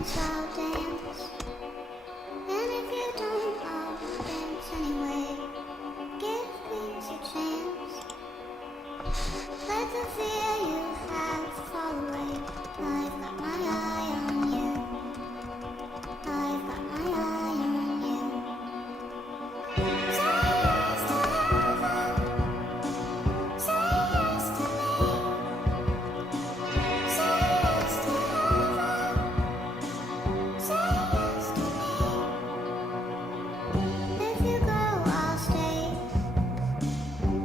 dance, I'll dance. And if you don't, I'll dance anyway. Give things a chance. Let the fear you have fall away. I've got my eye on you. I've got my eye on you. Say yes to heaven. Say yes to me. Say yes to heaven. Say yes to me. If you go, I'll stay.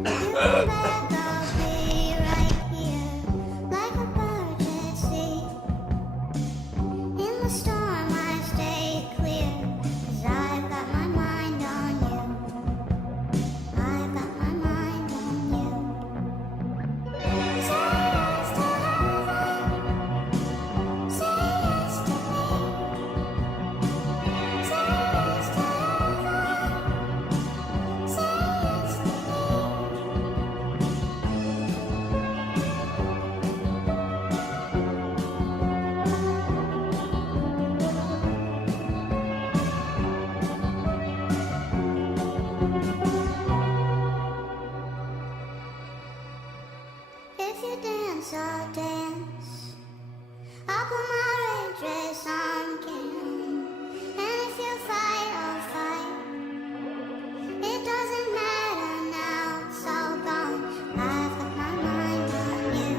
If you come back, I'll be right here, like a bird at sea. In the storm, I stay clear, 'cause I've got my mind on you. I've got my mind on you. Say yes to heaven. Say yes to me. Say yes to heaven. Say yes to me. If you dance, I'll dance. I'll put my red dress on, and if you fight, I'll fight. It doesn't matter now, it's all gone. I've got my mind on you.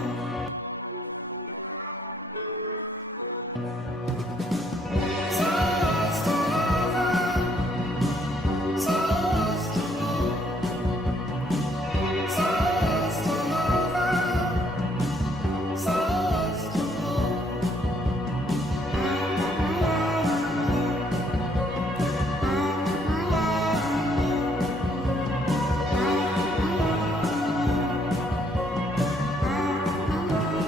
Say yes to heaven. Say yes to me. Say yes to heaven. Say yes to me. I've got my eye on you. I've got my eye on you. I've got my eye on you. I've got my eye on you.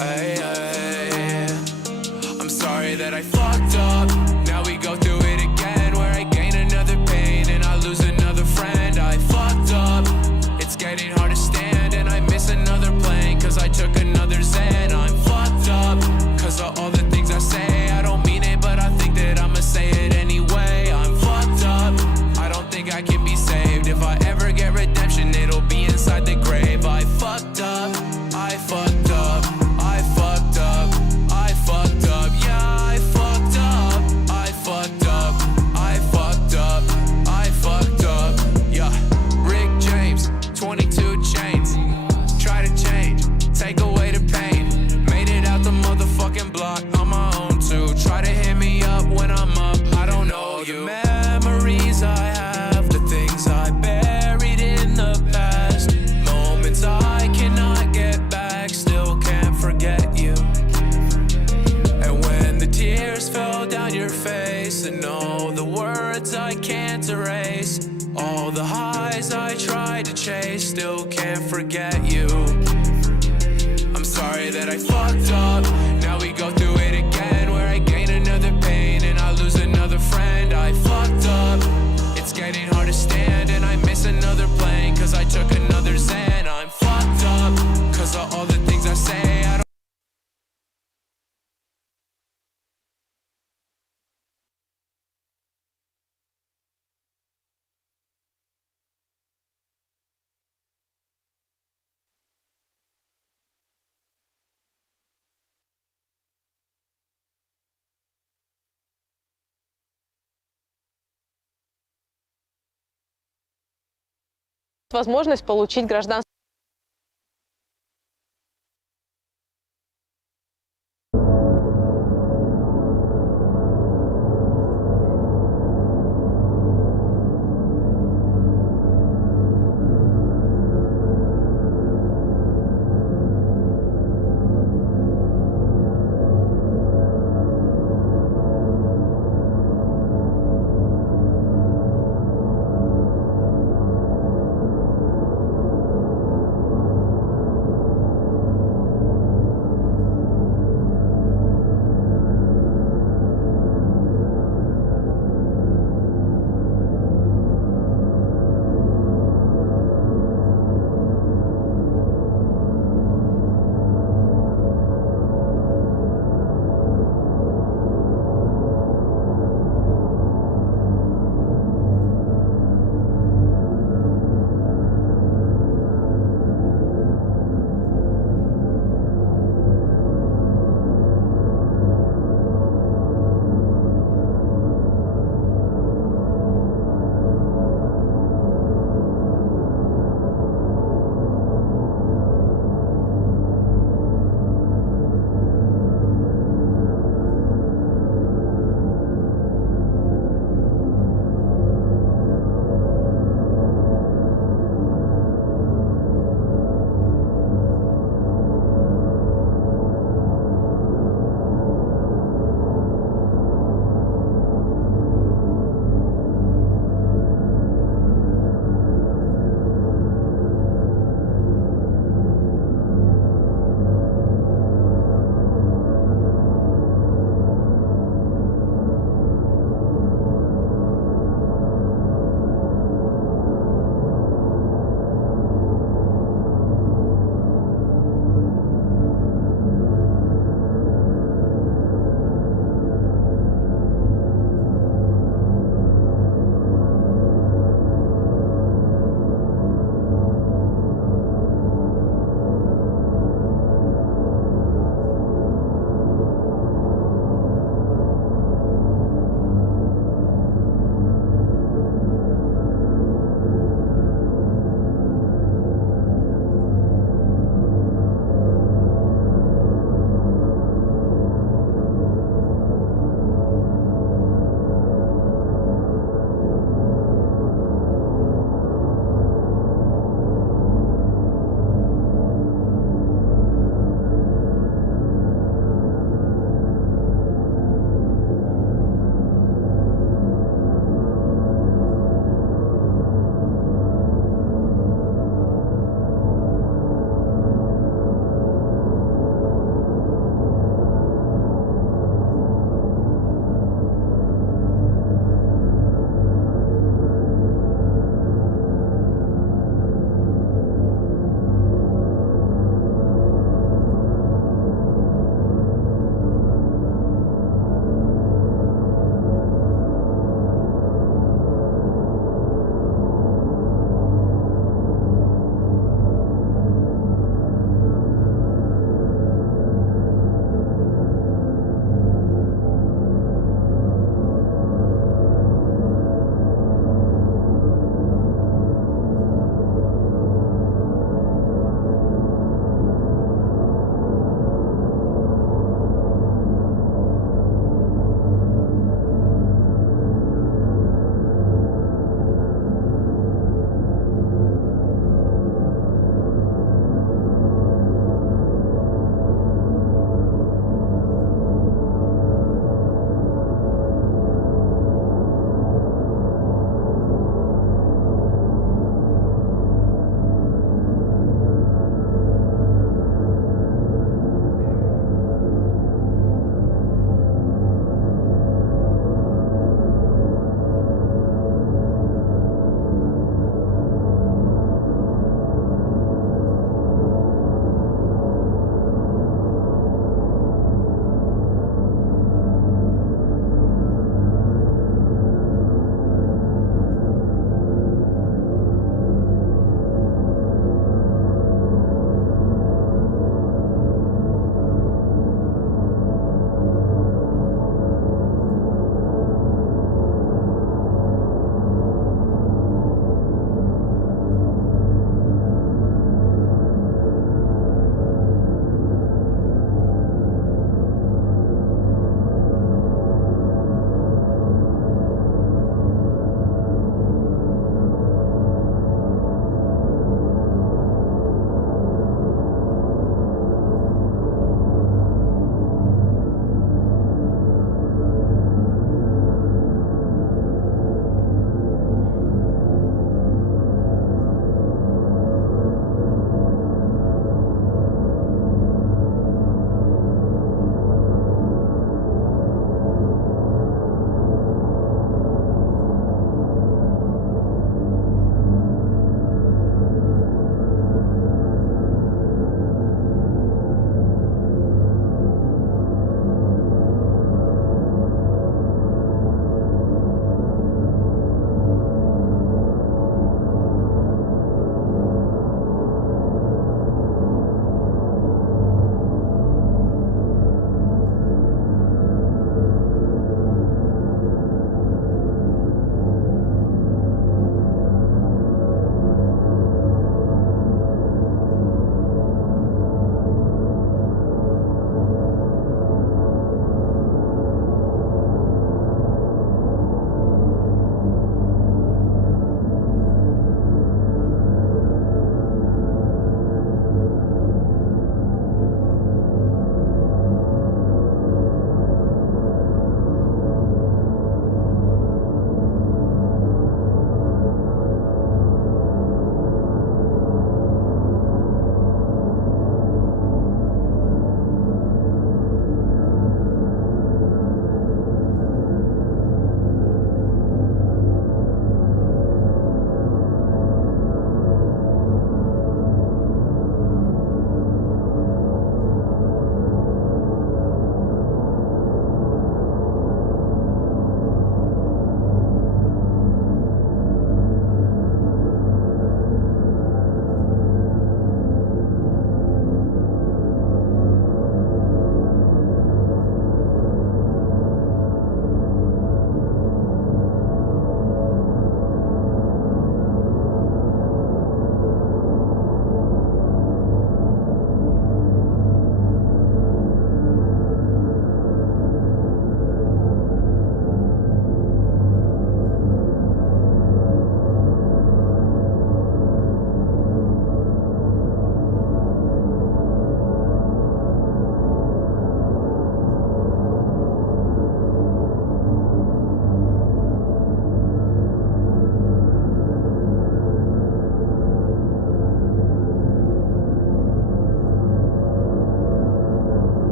Ay, ay, I'm sorry that I fucked up. Now we go through it again, where I gain another pain and I lose another friend. I fucked up. It's getting hard to stand, and I miss another plane, 'cause I took another Zen. I'm fucked up, 'cause of all the things I say. I don't mean it, but I think that I'ma say it anyway. I'm fucked up. I don't think I can be saved. If I ever get redemption, it'll be inside the grave. I fucked up. I fucked up. I fucked up. I fucked up. Yeah, I fucked up. I fucked up. I fucked up. I fucked up. Yeah. Rick James, 22 chains. Try to change, take away the pain. Made it out the motherfucking block on my own too. Try to hit me up when I'm up. I don't know you. The memories I have, the things I buried in the past, moments I cannot get back, still can't forget you. And when the tears fell down your face, and all the words I can't erase, all the highs I tried to chase, still can't forget you. I'm sorry that I fucked up. Now we go through it again, where I gain another pain and I lose another friend. I fucked up. It's getting hard to stand, and I miss another plane, 'cause I took another Zen. I'm fucked up, 'cause of all the things I say. I don't возможность получить гражданство.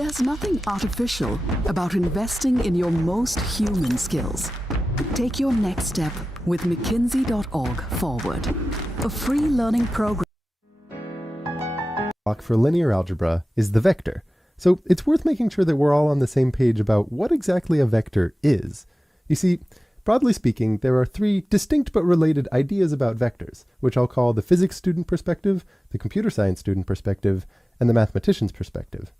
There's nothing artificial about investing in your most human skills. Take your next step with mckinsey.org/forward, a free learning program. For linear algebra is the vector. So it's worth making sure that we're all on the same page about what exactly a vector is. You see, broadly speaking, there are three distinct but related ideas about vectors, which I'll call the physics student perspective, the computer science student perspective, and the mathematician's perspective.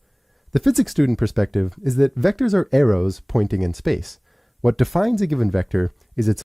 The physics student perspective is that vectors are arrows pointing in space. What defines a given vector is its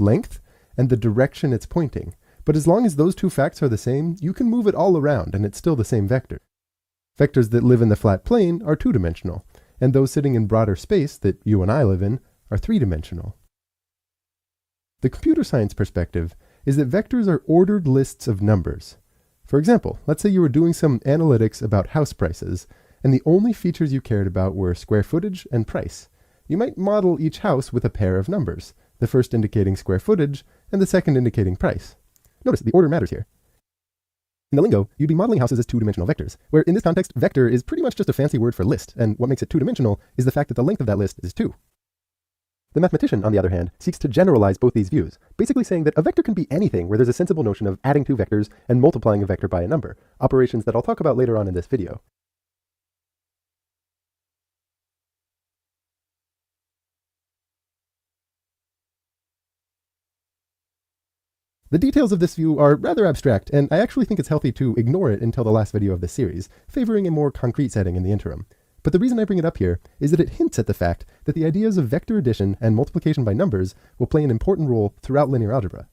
length and the direction it's pointing. But as long as those two facts are the same, you can move it all around and it's still the same vector. Vectors that live in the flat plane are two-dimensional, and those sitting in broader space that you and I live in are three-dimensional. The computer science perspective is that vectors are ordered lists of numbers. For example, let's say you were doing some analytics about house prices, and the only features you cared about were square footage and price. You might model each house with a pair of numbers, the first indicating square footage, and the second indicating price. Notice, the order matters here. In the lingo, you'd be modeling houses as two-dimensional vectors, where in this context, vector is pretty much just a fancy word for list, and what makes it two-dimensional is the fact that the length of that list is 2. The mathematician, on the other hand, seeks to generalize both these views, basically saying that a vector can be anything where there's a sensible notion of adding two vectors and multiplying a vector by a number, operations that I'll talk about later on in this video. The details of this view are rather abstract, and I actually think it's healthy to ignore it until the last video of this series, favoring a more concrete setting in the interim. But the reason I bring it up here is that it hints at the fact that the ideas of vector addition and multiplication by numbers will play an important role throughout linear algebra.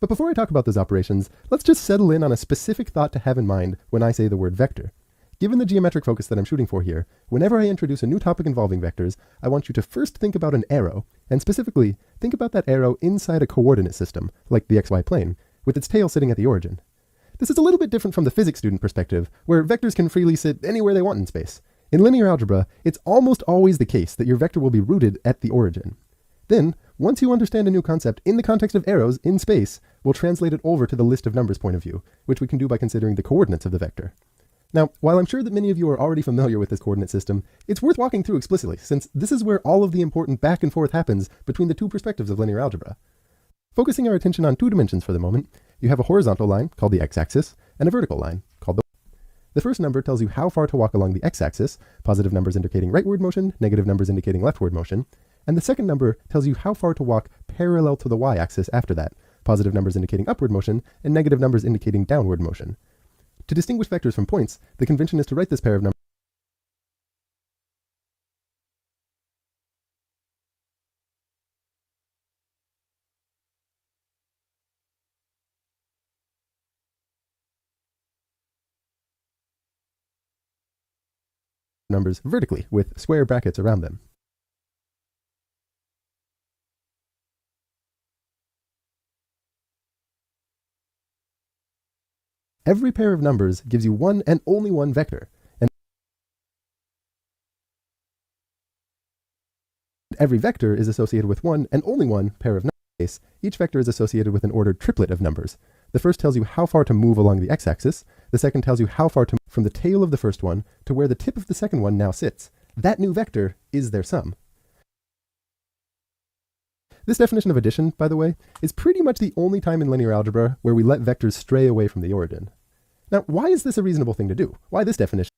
But before I talk about those operations, let's just settle in on a specific thought to have in mind when I say the word vector. Given the geometric focus that I'm shooting for here, whenever I introduce a new topic involving vectors, I want you to first think about an arrow, and specifically, think about that arrow inside a coordinate system, like the XY plane, with its tail sitting at the origin. This is a little bit different from the physics student perspective, where vectors can freely sit anywhere they want in space. In linear algebra, it's almost always the case that your vector will be rooted at the origin. Then, once you understand a new concept in the context of arrows in space, we'll translate it over to the list of numbers point of view, which we can do by considering the coordinates of the vector. Now, while I'm sure that many of you are already familiar with this coordinate system, it's worth walking through explicitly, since this is where all of the important back and forth happens between the two perspectives of linear algebra. Focusing our attention on 2 dimensions for the moment, you have a horizontal line, called the x-axis, and a vertical line, called the y. The first number tells you how far to walk along the x-axis, positive numbers indicating rightward motion, negative numbers indicating leftward motion, and the second number tells you how far to walk parallel to the y-axis after that, positive numbers indicating upward motion, and negative numbers indicating downward motion. To distinguish vectors from points, the convention is to write this pair of numbers numbers vertically with square brackets around them. Every pair of numbers gives you one and only one vector, and every vector is associated with one and only one pair of numbers. Each vector is associated with an ordered triplet of numbers. The first tells you how far to move along the x-axis, the second tells you how far to move from the tail of the first one to where the tip of the second one now sits. That new vector is their sum. This definition of addition, by the way, is pretty much the only time in linear algebra where we let vectors stray away from the origin. Now, why is this a reasonable thing to do? Why this definition?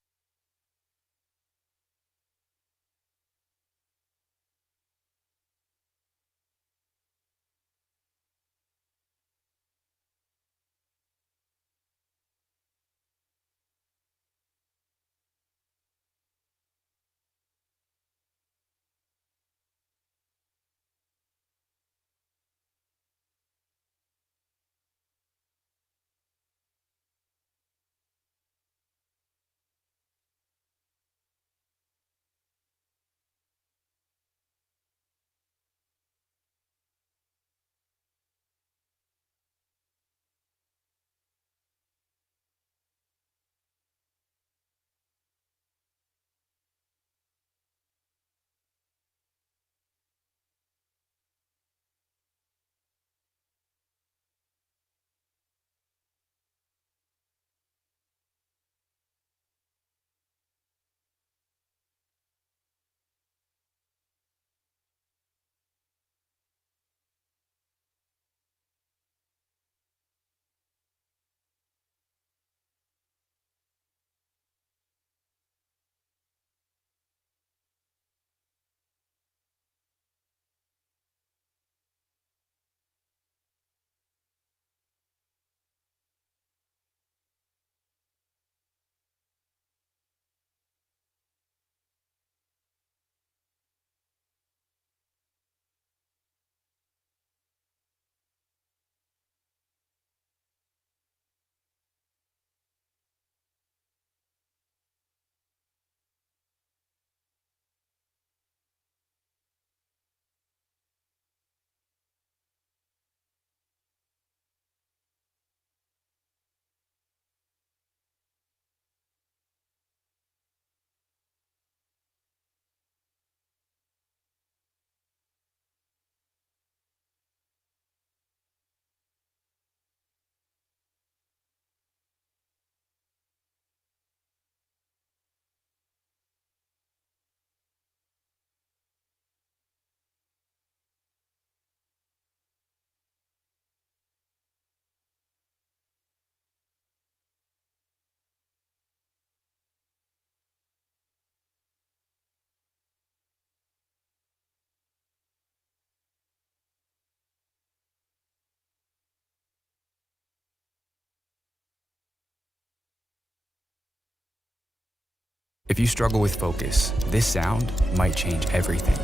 If you struggle with focus, this sound might change everything.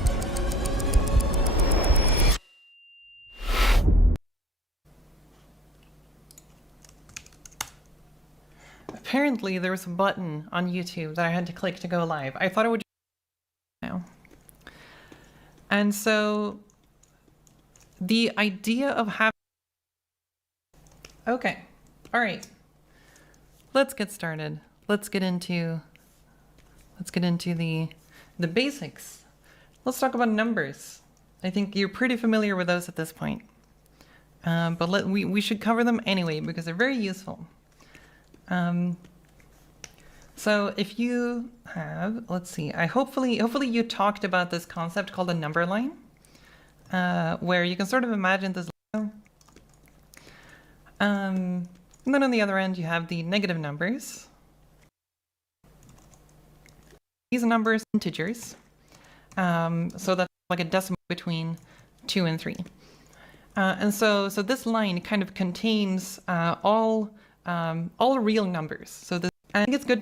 Apparently there was a button on YouTube that I had to click to go live. I thought it would now. And so the idea of having... Okay, all right. Let's get started. Let's get into the basics. Let's talk about numbers. I think you're pretty familiar with those at this point. But we should cover them anyway because they're very useful. So if you have, let's see, hopefully you talked about this concept called a number line, where you can sort of imagine this. And then on the other end you have the negative numbers. These numbers are integers, so that's like a decimal between 2 and 3. And so this line kind of contains all real numbers. So this, I think it's good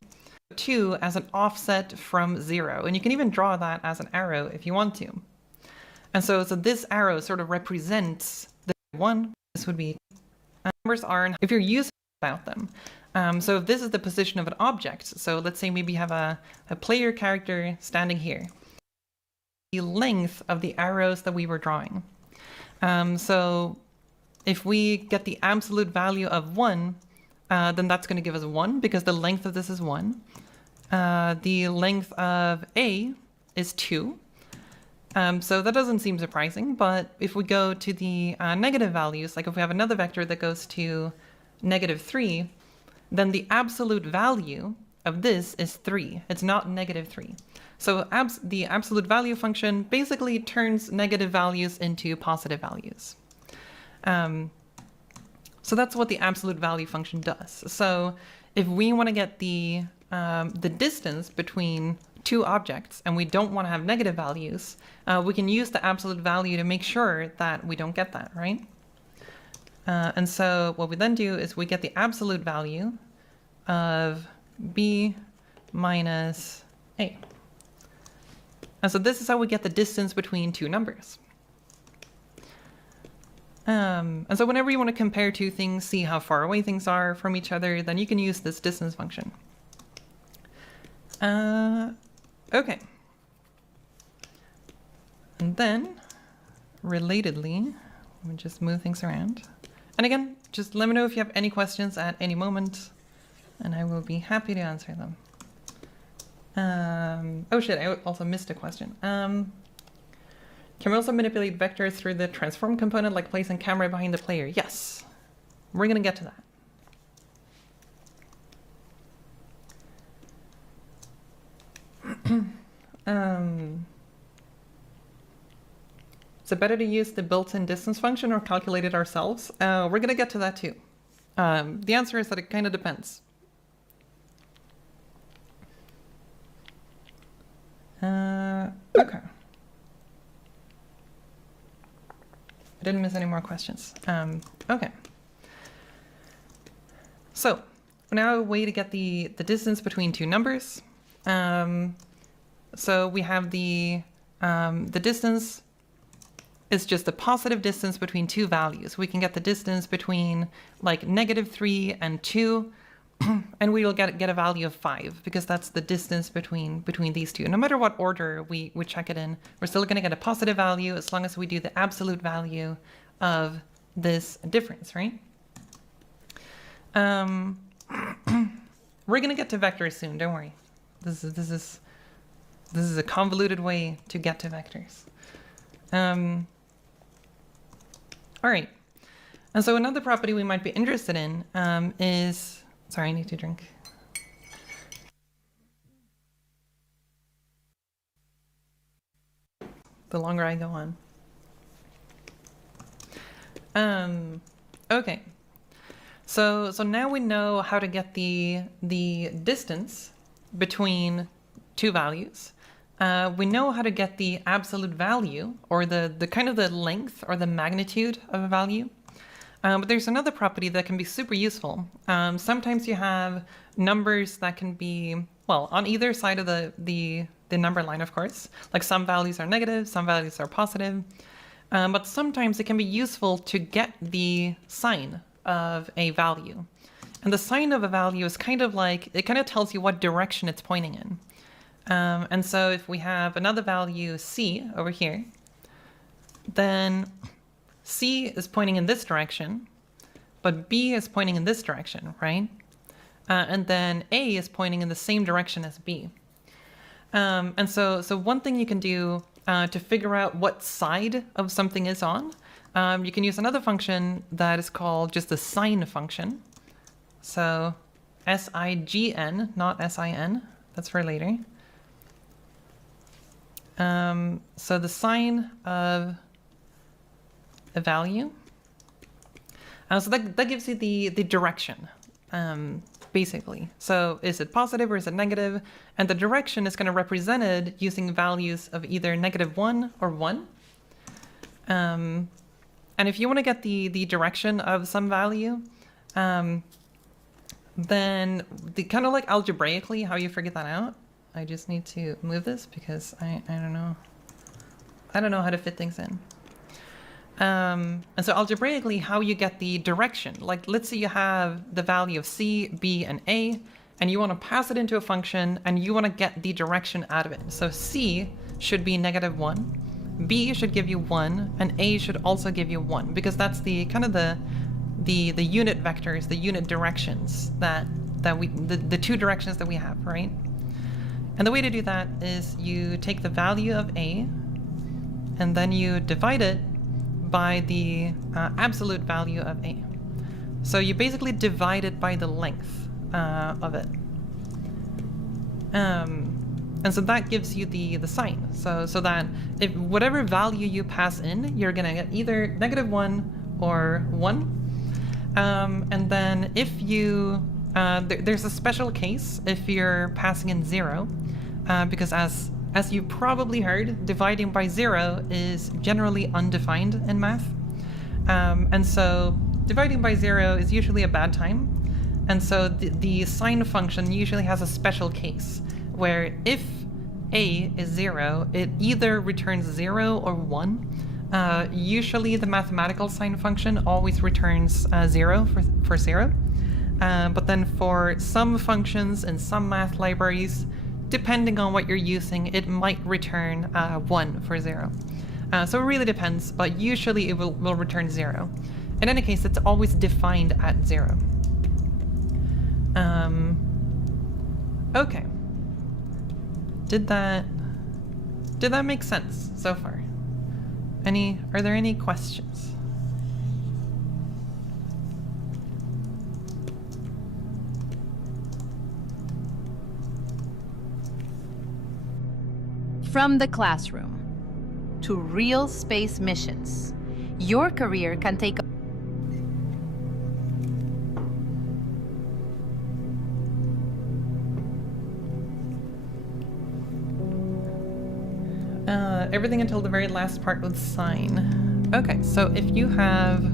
2 as an offset from 0, and you can even draw that as an arrow if you want to. And so this arrow sort of represents the 1. This would be numbers are, if you're using about them, So if this is the position of an object, so let's say maybe you have a player character standing here, the length of the arrows that we were drawing. So if we get the absolute value of 1, then that's going to give us 1 because the length of this is 1. The length of A is 2. So that doesn't seem surprising, but if we go to the negative values, like if we have another vector that goes to -3, then the absolute value of this is 3. It's not -3. So the absolute value function basically turns negative values into positive values. So that's what the absolute value function does. So if we want to get the distance between two objects and we don't want to have negative values, we can use the absolute value to make sure that we don't get that, right? And so what we then do is we get the absolute value of b minus a. And so this is how we get the distance between two numbers. And so whenever you want to compare two things, see how far away things are from each other, then you can use this distance function. Okay. And then, relatedly, let me just move things around. And again, just let me know if you have any questions at any moment, and I will be happy to answer them. Oh shit, I also missed a question. Can we also manipulate vectors through the transform component, like placing camera behind the player? Yes, we're gonna get to that. Is it better to use the built-in distance function or calculate it ourselves? We're gonna get to that too. The answer is that it kind of depends. Okay. I didn't miss any more questions. Okay. So now a way to get the distance between two numbers. So we have the distance is just the positive distance between two values. We can get the distance between like -3 and 2, and we will get a value of 5 because that's the distance between these two. No matter what order we check it in, we're still going to get a positive value as long as we do the absolute value of this difference, right? We're going to get to vectors soon. Don't worry. This is a convoluted way to get to vectors. All right. And so another property we might be interested in is, sorry, I need to drink. The longer I go on. Okay. So now we know how to get the distance between two values. We know how to get the absolute value, or the kind of the length or the magnitude of a value. But there's another property that can be super useful. Sometimes you have numbers that can be, well, on either side of the number line, of course. Like some values are negative, some values are positive. But sometimes it can be useful to get the sign of a value. And the sign of a value is kind of like, it kind of tells you what direction it's pointing in. And so if we have another value c over here, then c is pointing in this direction, but b is pointing in this direction, right? And then a is pointing in the same direction as b. And so one thing you can do to figure out what side of something is on, you can use another function that is called just the sign function. So sign, not sin, that's for later. So the sign of a value. So that gives you the direction, basically. So is it positive or is it negative? And the direction is going to be represented using values of either -1 or 1. And if you want to get the direction of some value, then kind of like algebraically how you figure that out. I just need to move this because I don't know how to fit things in. And so algebraically, how you get the direction, like let's say you have the value of C, B, and A, and you want to pass it into a function, and you want to get the direction out of it. So C should be -1, B should give you 1, and A should also give you 1, because that's the kind of the unit vectors, the unit directions the two directions that we have, right? And the way to do that is you take the value of A, and then you divide it by the absolute value of A. So you basically divide it by the length of it. And so that gives you the sign. So that if whatever value you pass in, you're gonna get either -1 or 1. And then if you, there's a special case if you're passing in 0, because as you probably heard, dividing by 0 is generally undefined in math. And so dividing by 0 is usually a bad time. And so the sign function usually has a special case where if A is 0, it either returns 0 or 1. Usually the mathematical sign function always returns 0 for 0. But then for some functions in some math libraries, depending on what you're using, it might return 1 for 0. So it really depends, but usually it will return 0. In any case, it's always defined at 0. Okay. Did that make sense so far? Are there any questions? From the classroom to real space missions, your career can take everything until the very last part with sign. Okay, so if you have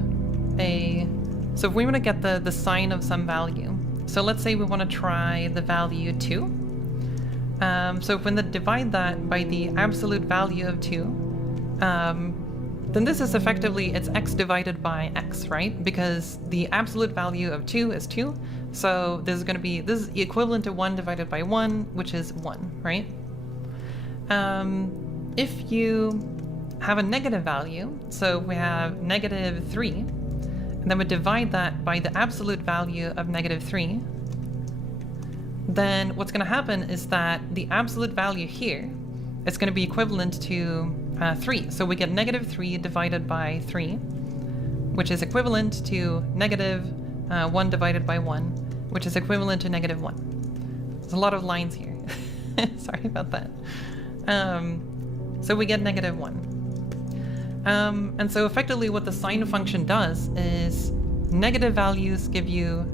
so if we want to get the sign of some value, so let's say we want to try the value 2. So if we divide that by the absolute value of 2, then this is effectively, it's x divided by x, right? Because the absolute value of 2 is 2, so this is equivalent to 1 divided by 1, which is 1, right? If you have a negative value, so we have -3, and then we divide that by the absolute value of -3, then what's going to happen is that the absolute value here is going to be equivalent to 3. So we get -3 divided by 3, which is equivalent to -1 divided by 1, which is equivalent to -1. There's a lot of lines here. Sorry about that. So we get -1. And so effectively what the sign function does is negative values give you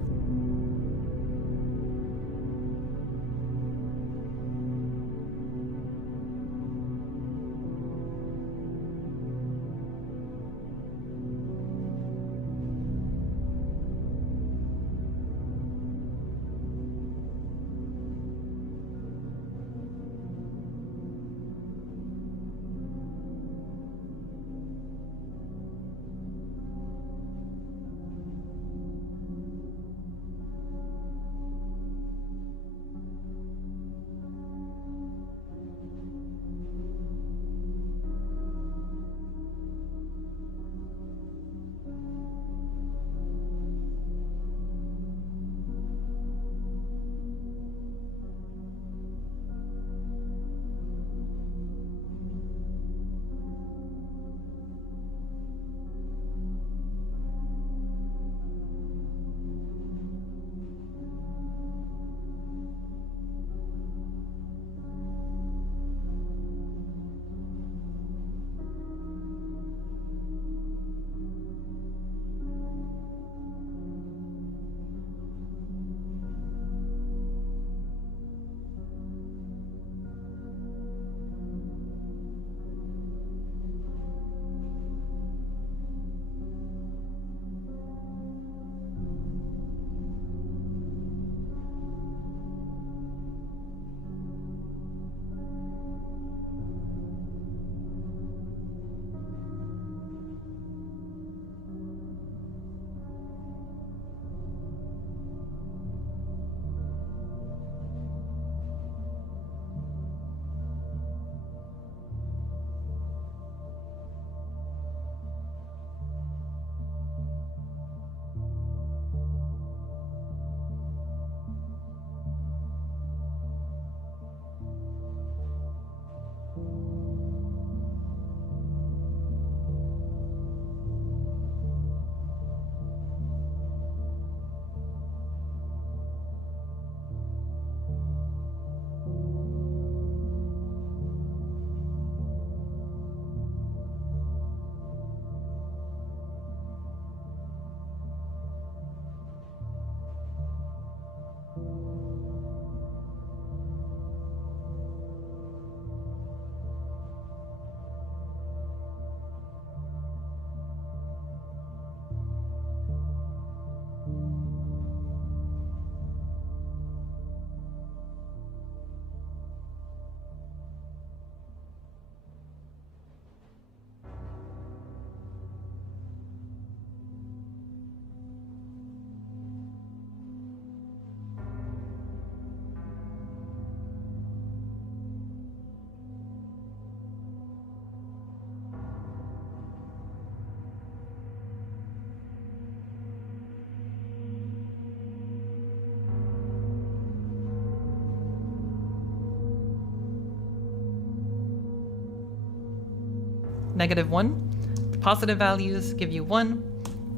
-1. The positive values give you 1,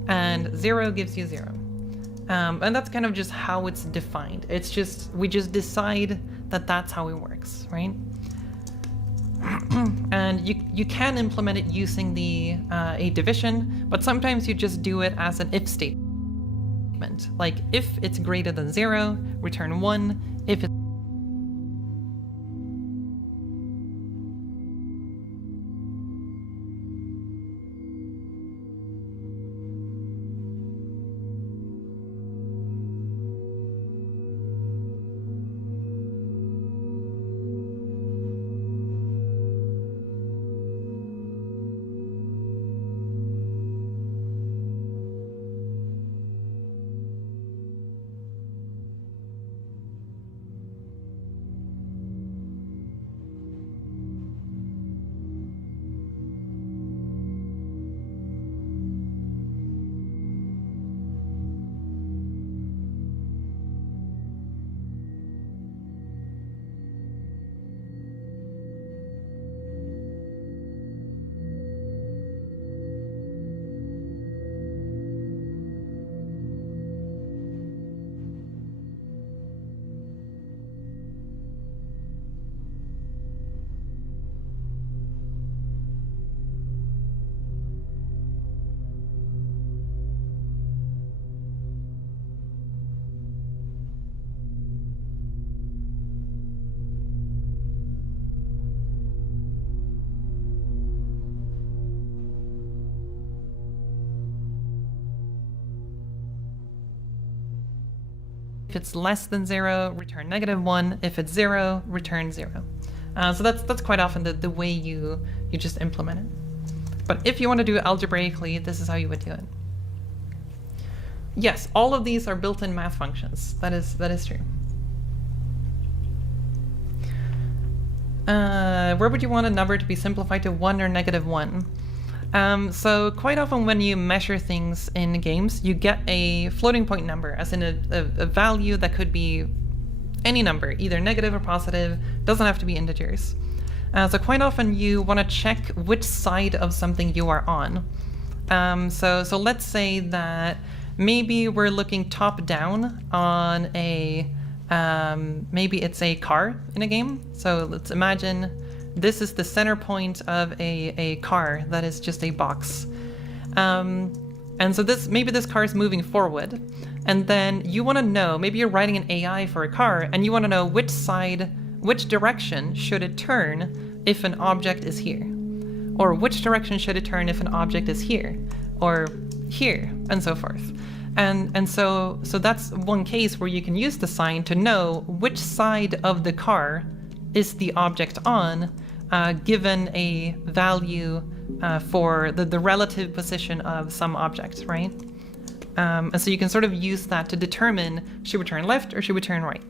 and 0 gives you 0. And that's kind of just how it's defined. It's just, we just decide that that's how it works, right? And you can implement it using the a division, but sometimes you just do it as an if statement. Like, if it's greater than 0, return 1. If it's less than 0, return -1. If it's 0, return 0. So that's quite often the way you just implement it. But if you want to do it algebraically, this is how you would do it. Yes, all of these are built-in math functions. That is true. Where would you want a number to be simplified to 1 or -1? So quite often when you measure things in games, you get a floating point number, as in a value that could be any number, either negative or positive, doesn't have to be integers. So quite often you want to check which side of something you are on. So let's say that maybe we're looking top down on a, maybe it's a car in a game. So let's imagine this is the center point of a car that is just a box. And so maybe this car is moving forward, and then you want to know, maybe you're writing an AI for a car, and you want to know which direction should it turn if an object is here, or which direction should it turn if an object is here, or here, and so forth. And so that's one case where you can use the sign to know which side of the car is the object on, given a value for the relative position of some object, right? And so you can sort of use that to determine, should we turn left or should we turn right?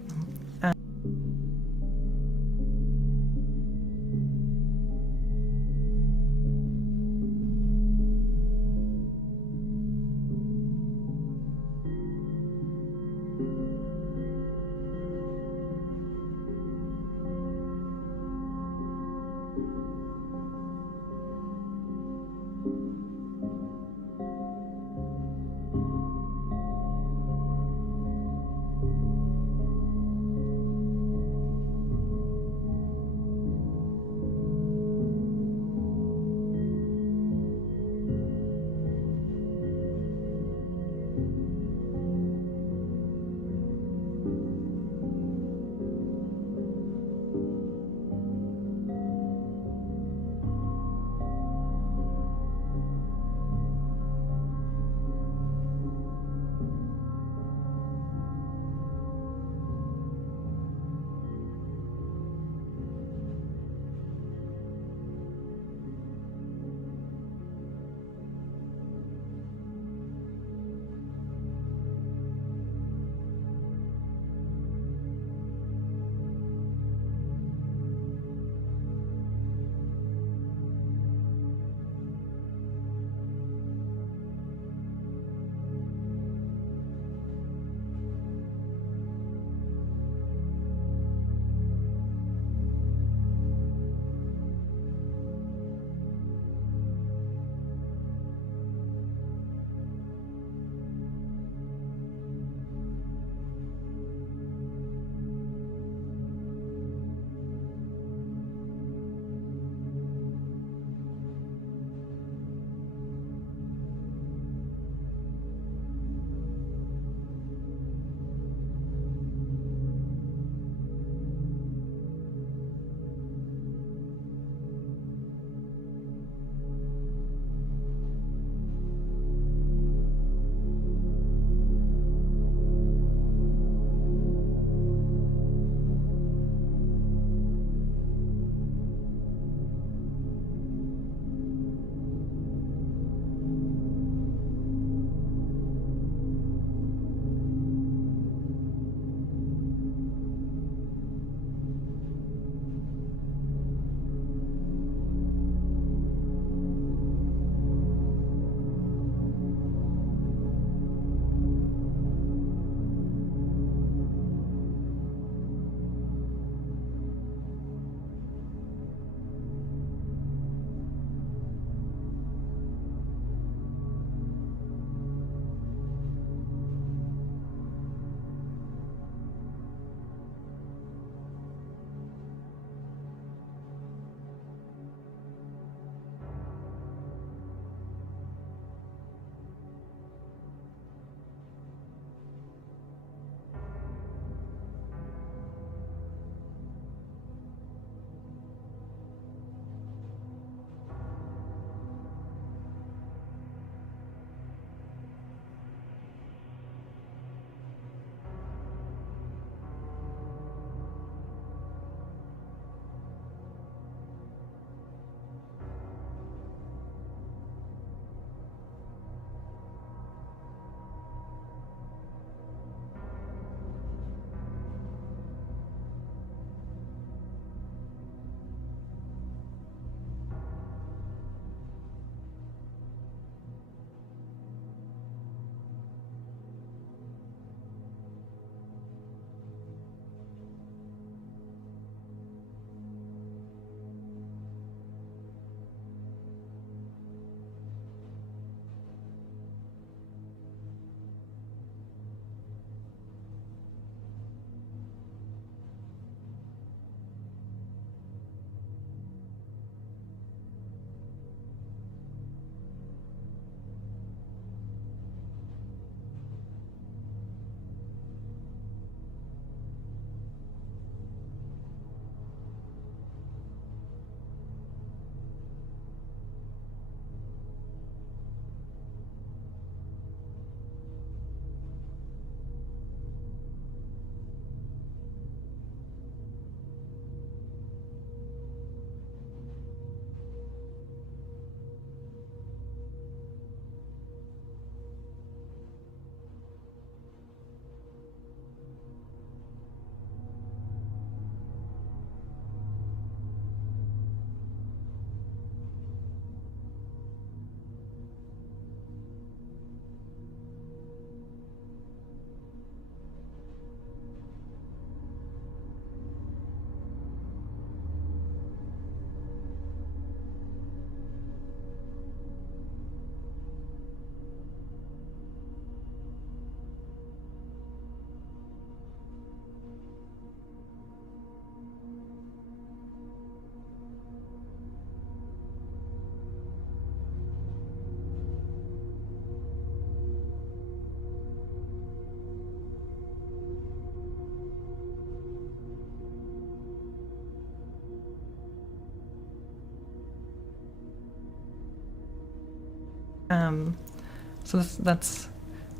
So that's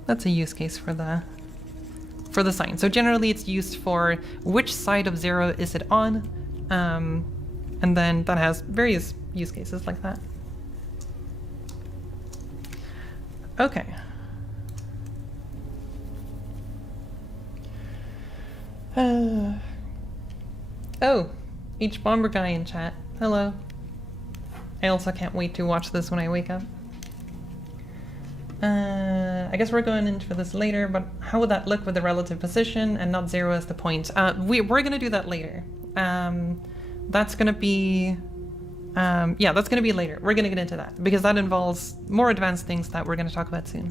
a use case for the sign. So generally it's used for which side of 0 is it on, and then that has various use cases like that. Okay. Oh, H Bomber guy in chat. Hello. I also can't wait to watch this when I wake up. I guess we're going into this later, but how would that look with the relative position and not 0 as the point? We're going to do that later. That's going to be... yeah, that's going to be later. We're going to get into that because that involves more advanced things that we're going to talk about soon.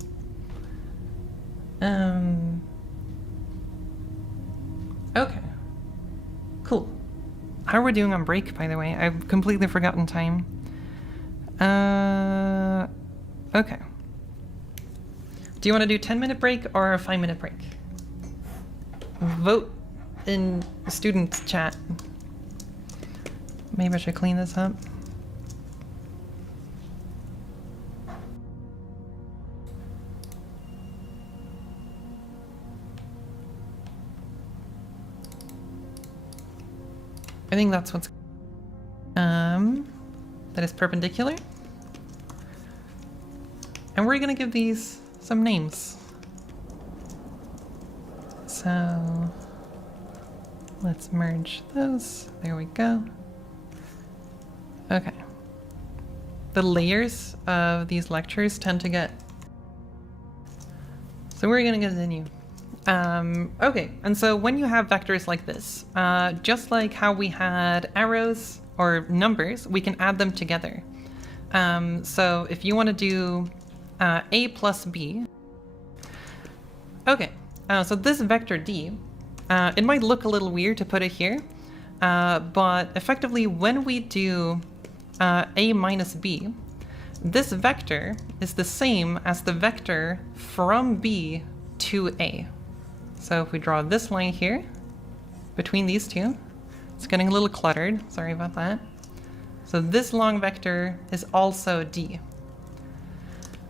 Okay. Cool. How are we doing on break, by the way? I've completely forgotten time. Okay. Do you want to do 10-minute break or a 5-minute break? Vote in student chat. Maybe I should clean this up. I think that's what's that is perpendicular. And we're gonna give these some names. So let's merge those. There we go. Okay. The layers of these lectures tend to get... So we're gonna continue. Okay, and so when you have vectors like this, just like how we had arrows or numbers, we can add them together. So if you want to do a plus b, okay, so this vector d, it might look a little weird to put it here, but effectively when we do a minus b, this vector is the same as the vector from b to a. So if we draw this line here, between these two, it's getting a little cluttered, sorry about that. So this long vector is also d.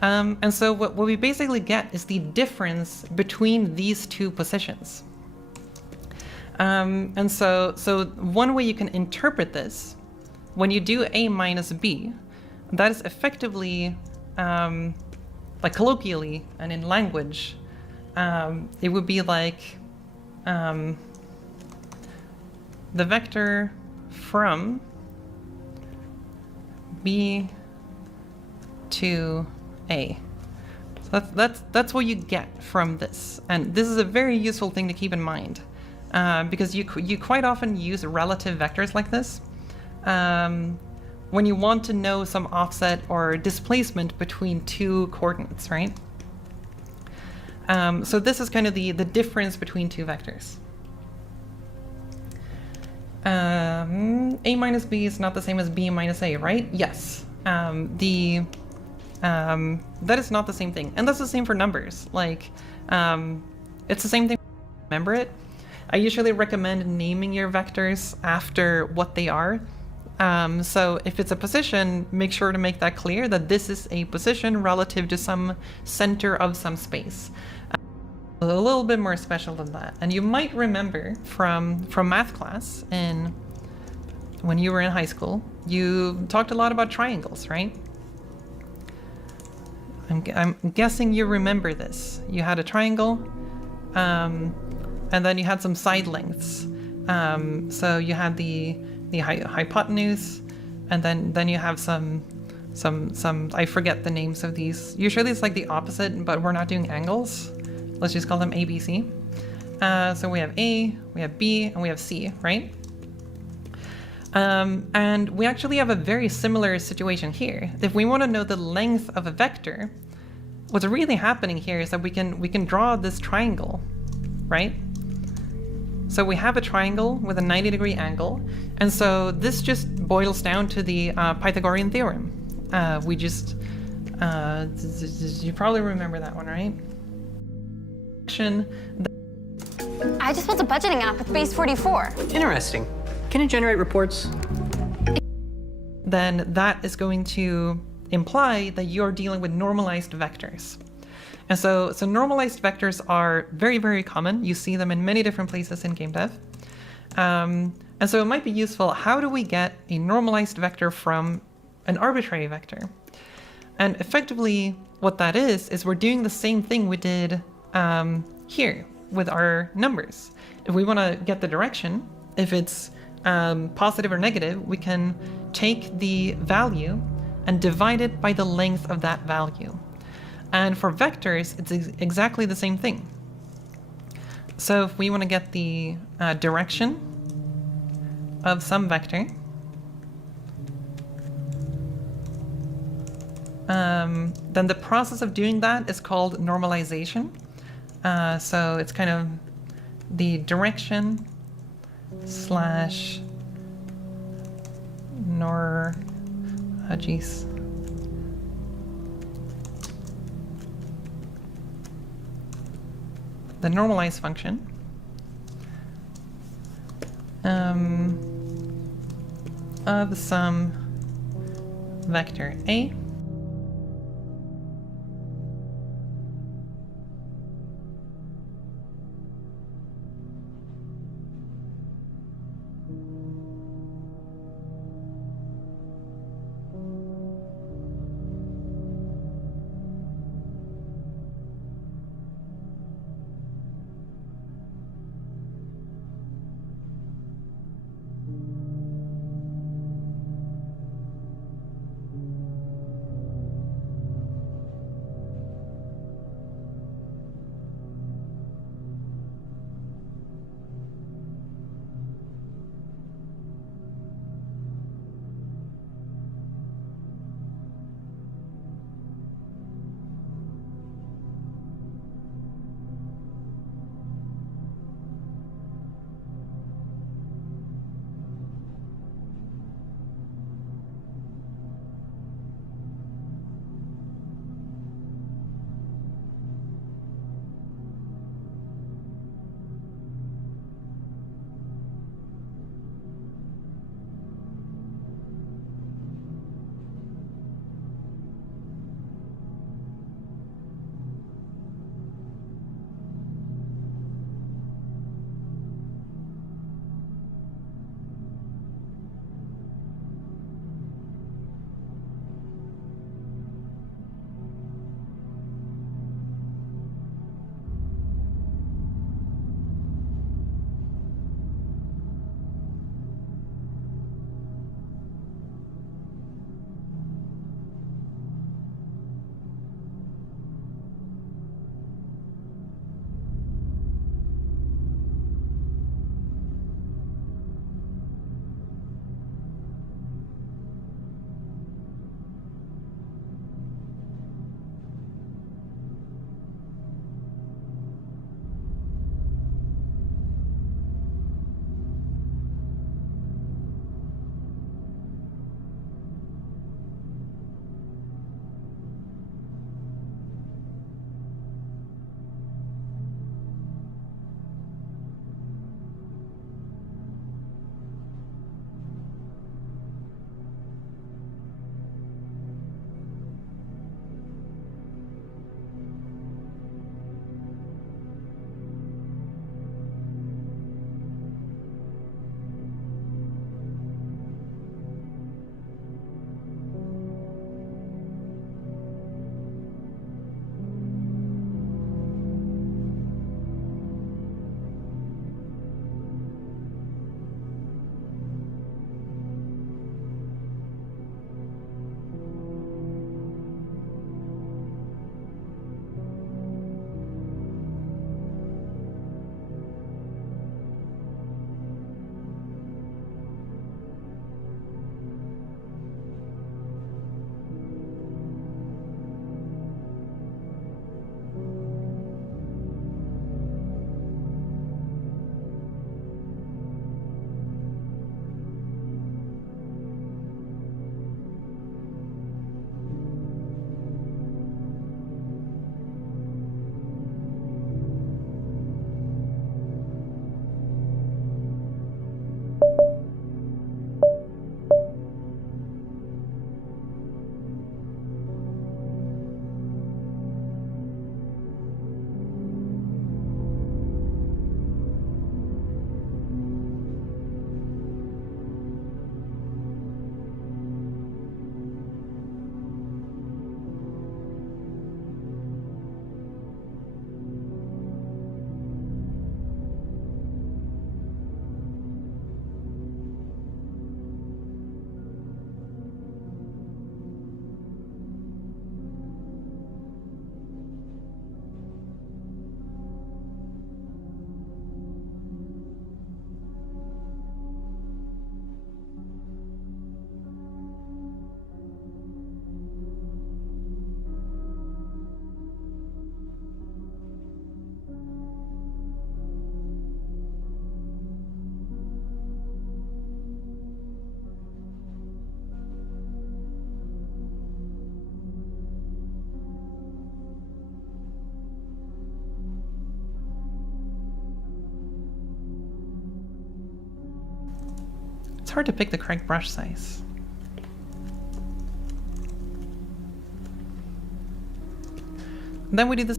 And so what we basically get is the difference between these two positions. And so one way you can interpret this, when you do a minus b, that is effectively, like colloquially and in language, it would be like the vector from b to a. So that's what you get from this, and this is a very useful thing to keep in mind, because you quite often use relative vectors like this when you want to know some offset or displacement between two coordinates, right? So this is kind of the difference between two vectors. A minus b is not the same as b minus a, right? Yes. That is not the same thing. And that's the same for numbers. Like, it's the same thing. Remember it? I usually recommend naming your vectors after what they are. So if it's a position, make sure to make that clear that this is a position relative to some center of some space. A little bit more special than that. And you might remember from math class when you were in high school, you talked a lot about triangles, right? I'm guessing you remember this. You had a triangle, and then you had some side lengths. So you had the hypotenuse, and then you have some I forget the names of these. Usually it's like the opposite, but we're not doing angles. Let's just call them A, B, C. So we have A, we have B, and we have C, right? And we actually have a very similar situation here. If we want to know the length of a vector, what's really happening here is that we can draw this triangle, right? So we have a triangle with a 90-degree angle, and so this just boils down to the Pythagorean theorem. We just, you probably remember that one, right? I just built a budgeting app with Base 44. Interesting. Can it generate reports? Then that is going to imply that you're dealing with normalized vectors. And so normalized vectors are very, very common. You see them in many different places in game dev. And so it might be useful, how do we get a normalized vector from an arbitrary vector? And effectively, what that is we're doing the same thing we did here with our numbers. If we want to get the direction, if it's positive or negative, we can take the value and divide it by the length of that value. And for vectors, it's exactly the same thing. So if we want to get the direction of some vector, then the process of doing that is called normalization. So it's kind of the direction slash the normalize function of some vector A hard to pick the correct brush size. Then we do this.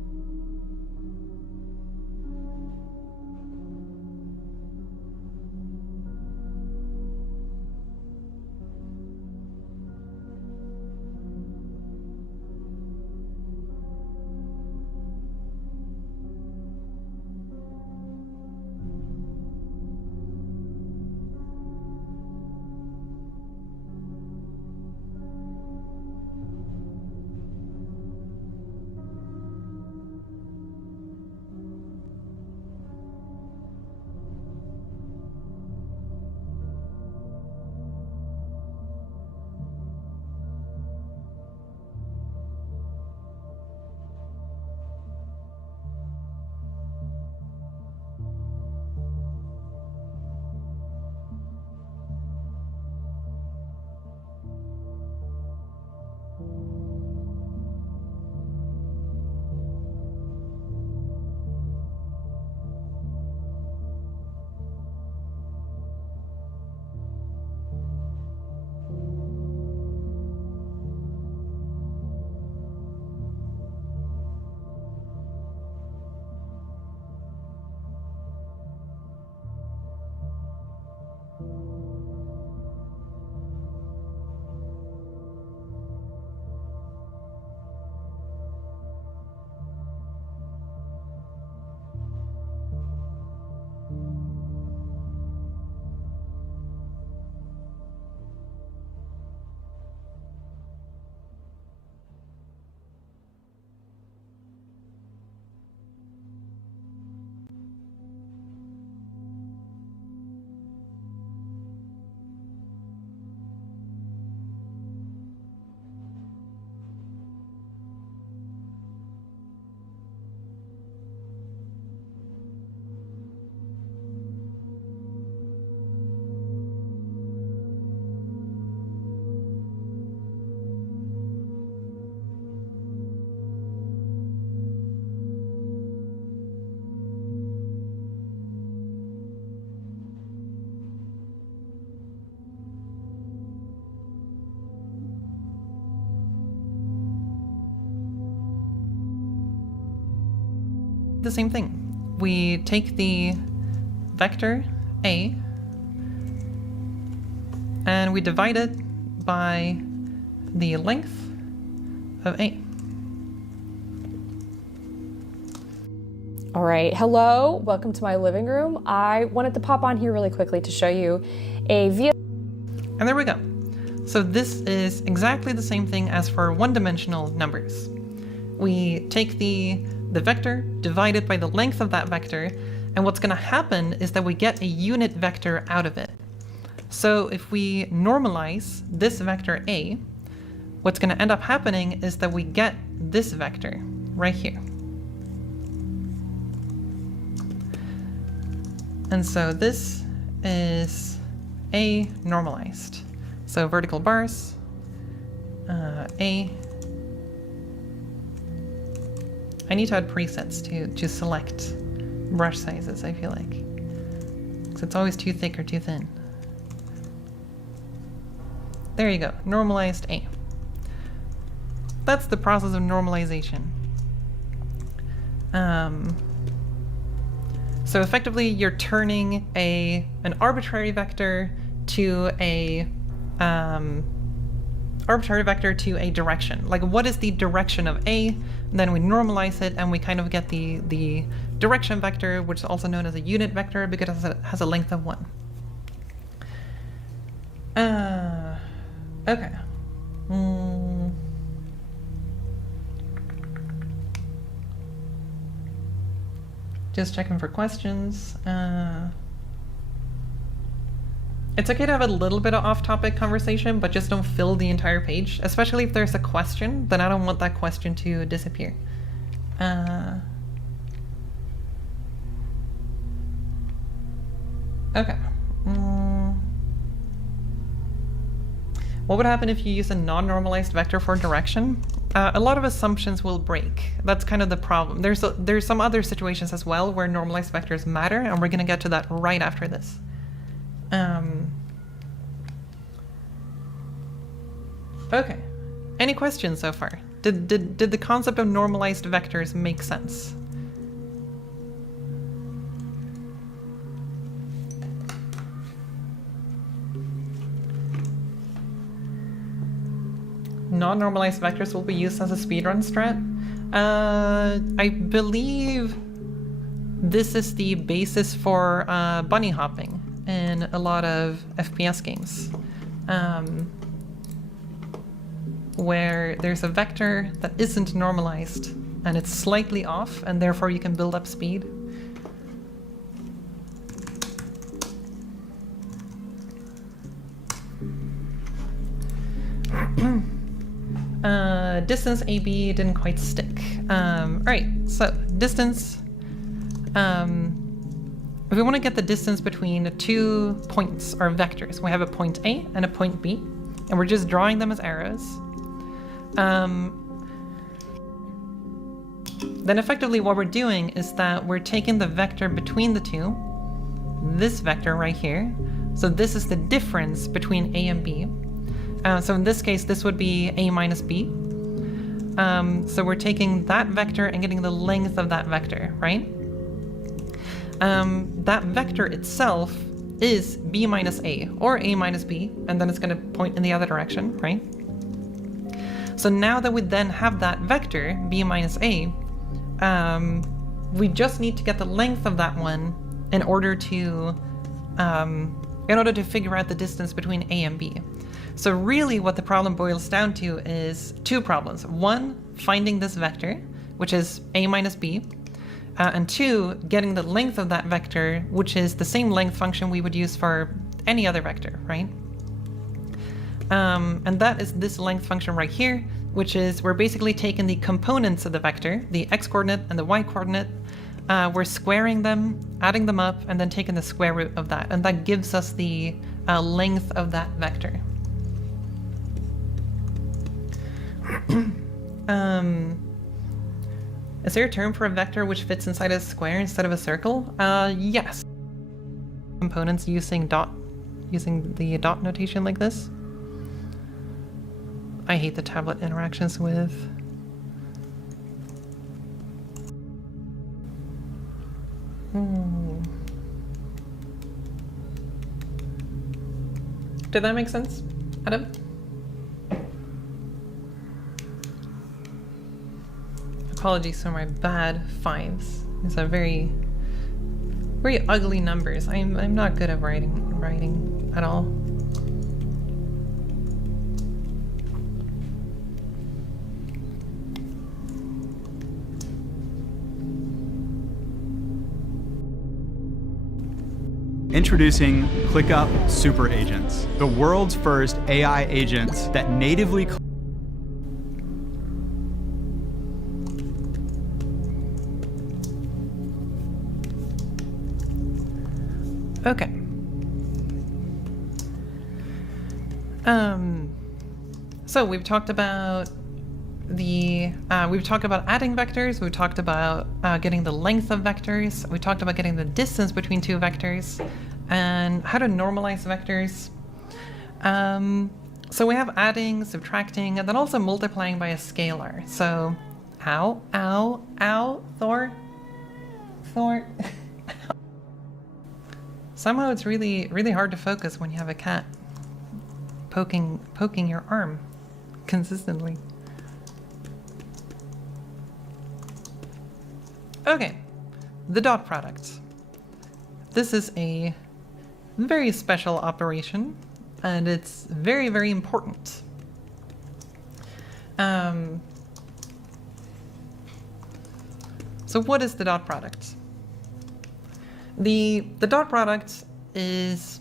The same thing. We take the vector A and we divide it by the length of A. All right, hello, welcome to my living room. I wanted to pop on here really quickly to show you a view. And there we go. So this is exactly the same thing as for one-dimensional numbers. We take the vector, divide it by the length of that vector, and what's going to happen is that we get a unit vector out of it. So if we normalize this vector A, what's going to end up happening is that we get this vector right here. And so this is A normalized. So vertical bars, A. I need to add presets to select brush sizes, I feel like. Because it's always too thick or too thin. There you go, normalized A. That's the process of normalization. So effectively, you're turning an arbitrary vector to a direction. Like, what is the direction of A? And then we normalize it, and we kind of get the direction vector, which is also known as a unit vector because it has a length of 1. Okay. Just checking for questions. It's okay to have a little bit of off-topic conversation, but just don't fill the entire page. Especially if there's a question, then I don't want that question to disappear. Okay. What would happen if you use a non-normalized vector for direction? A lot of assumptions will break. That's kind of the problem. There's some other situations as well where normalized vectors matter, and we're going to get to that right after this. Okay. Any questions so far? Did the concept of normalized vectors make sense? Non-normalized vectors will be used as a speedrun strat. I believe this is the basis for bunny hopping in a lot of FPS games, where there's a vector that isn't normalized and it's slightly off, and therefore you can build up speed. Distance AB didn't quite stick. Alright, so distance. If we want to get the distance between 2 points or vectors, we have a point A and a point B, and we're just drawing them as arrows. Then effectively what we're doing is that we're taking the vector between the two, this vector right here. So this is the difference between A and B. So in this case, this would be A minus B. So we're taking that vector and getting the length of that vector, right? That vector itself is B minus A, or A minus B, and then it's going to point in the other direction, right? So now that we then have that vector, B minus A, we just need to get the length of that one in order to figure out the distance between A and B. So really what the problem boils down to is two problems. One, finding this vector, which is A minus B, and two, getting the length of that vector, which is the same length function we would use for any other vector, right? And that is this length function right here, which is we're basically taking the components of the vector, the x-coordinate and the y-coordinate, we're squaring them, adding them up, and then taking the square root of that, and that gives us the length of that vector. Is there a term for a vector which fits inside a square instead of a circle? Yes. Components using the dot notation like this. I hate the tablet interactions with. Did that make sense, Adam? Apologies for my bad fives. These are very, very ugly numbers. I'm not good at writing at all. Introducing ClickUp Super Agents, the world's first AI agents that natively Okay. So we've talked about adding vectors, we've talked about getting the length of vectors, we talked about getting the distance between two vectors, and how to normalize vectors. So we have adding, subtracting, and then also multiplying by a scalar. So, ow, Thor. Somehow it's really, really hard to focus when you have a cat poking your arm consistently. Okay, the dot product. This is a very special operation, and it's very, very important. So what is the dot product? The dot product is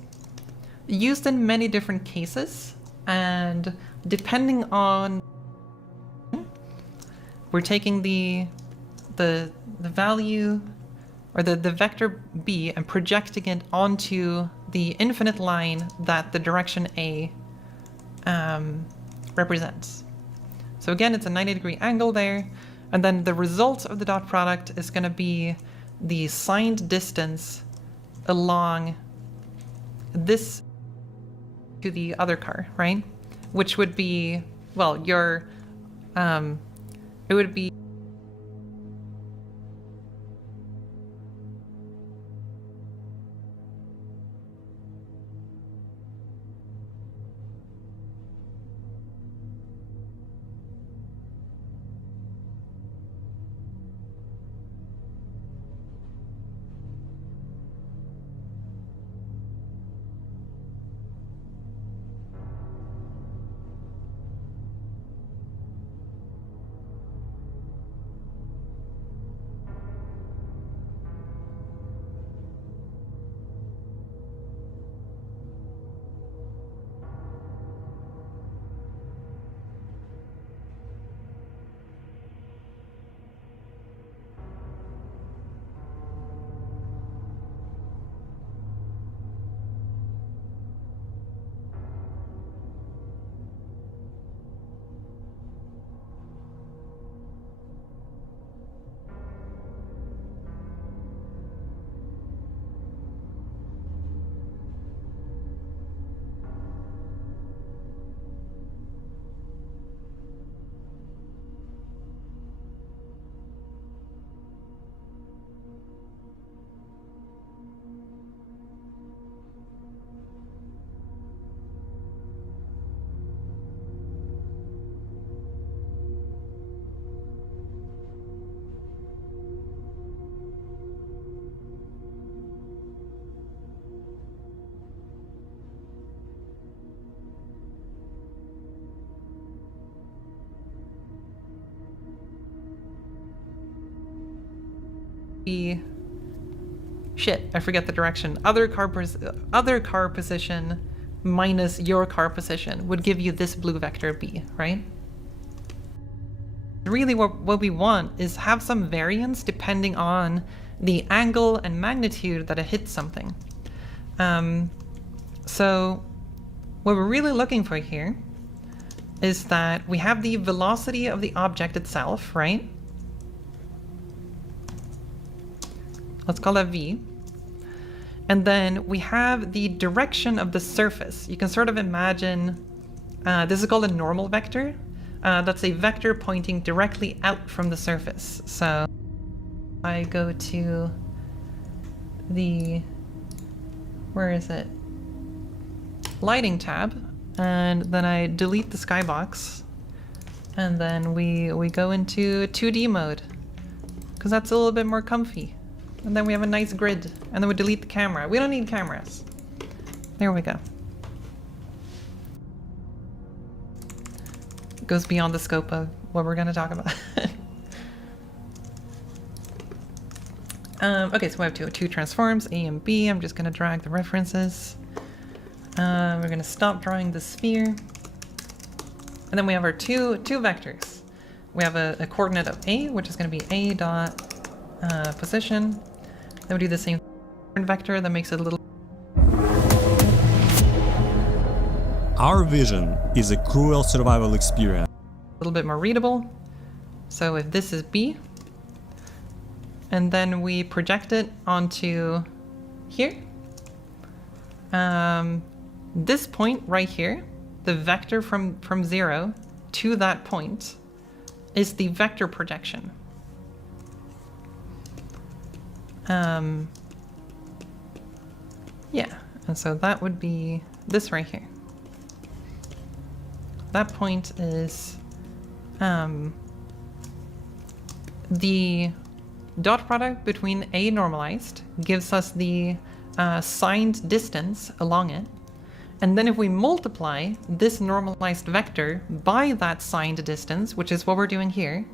used in many different cases, and depending on, we're taking the value or the vector B and projecting it onto the infinite line that the direction A represents. So again, it's a 90-degree angle there, and then the result of the dot product is going to be the signed distance along this to the other car, right? Which would be well, your, it would be shit, I forget the direction. Other car position minus your car position would give you this blue vector B, right? Really what we want is have some variance depending on the angle and magnitude that it hits something. So what we're really looking for here is that we have the velocity of the object itself, right? Let's call that V. And then we have the direction of the surface. You can sort of imagine, this is called a normal vector. That's a vector pointing directly out from the surface. So I go to the, where is it? Lighting tab, and then I delete the skybox. And then we go into 2D mode, because that's a little bit more comfy. And then we have a nice grid, and then we delete the camera. We don't need cameras. There we go. It goes beyond the scope of what we're gonna talk about. Okay, so we have two transforms, A and B. I'm just gonna drag the references. We're gonna stop drawing the sphere. And then we have our two vectors. We have a coordinate of A, which is gonna be A dot position. Then we do the same vector that makes it a little. Our vision is a cruel survival experience. A little bit more readable. So if this is B, and then we project it onto here. This point right here, the vector from 0 to that point is the vector projection. Yeah, and so that would be this right here. That point is the dot product between A normalized gives us the signed distance along it. And then if we multiply this normalized vector by that signed distance, which is what we're doing here,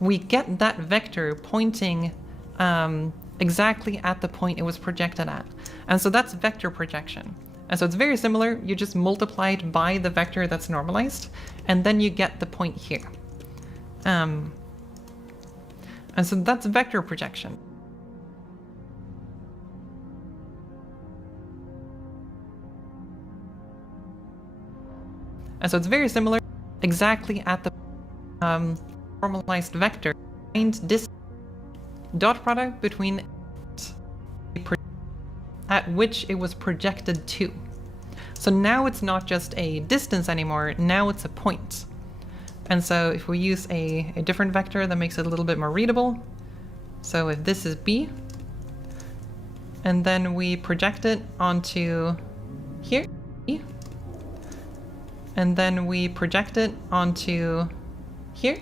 we get that vector pointing exactly at the point it was projected at. And so that's vector projection. And so it's very similar. You just multiply it by the vector that's normalized, and then you get the point here. And so that's vector projection. And so it's very similar, exactly at the normalized vector, this dot product between at which it was projected to. So now it's not just a distance anymore, now it's a point. And so if we use a different vector that makes it a little bit more readable, so if this is B, and then we project it onto here, and then we project it onto here.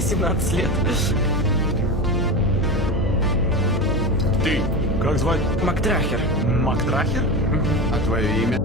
18 лет. Ты, как звать? Макдрахер. Макдрахер? А твое имя?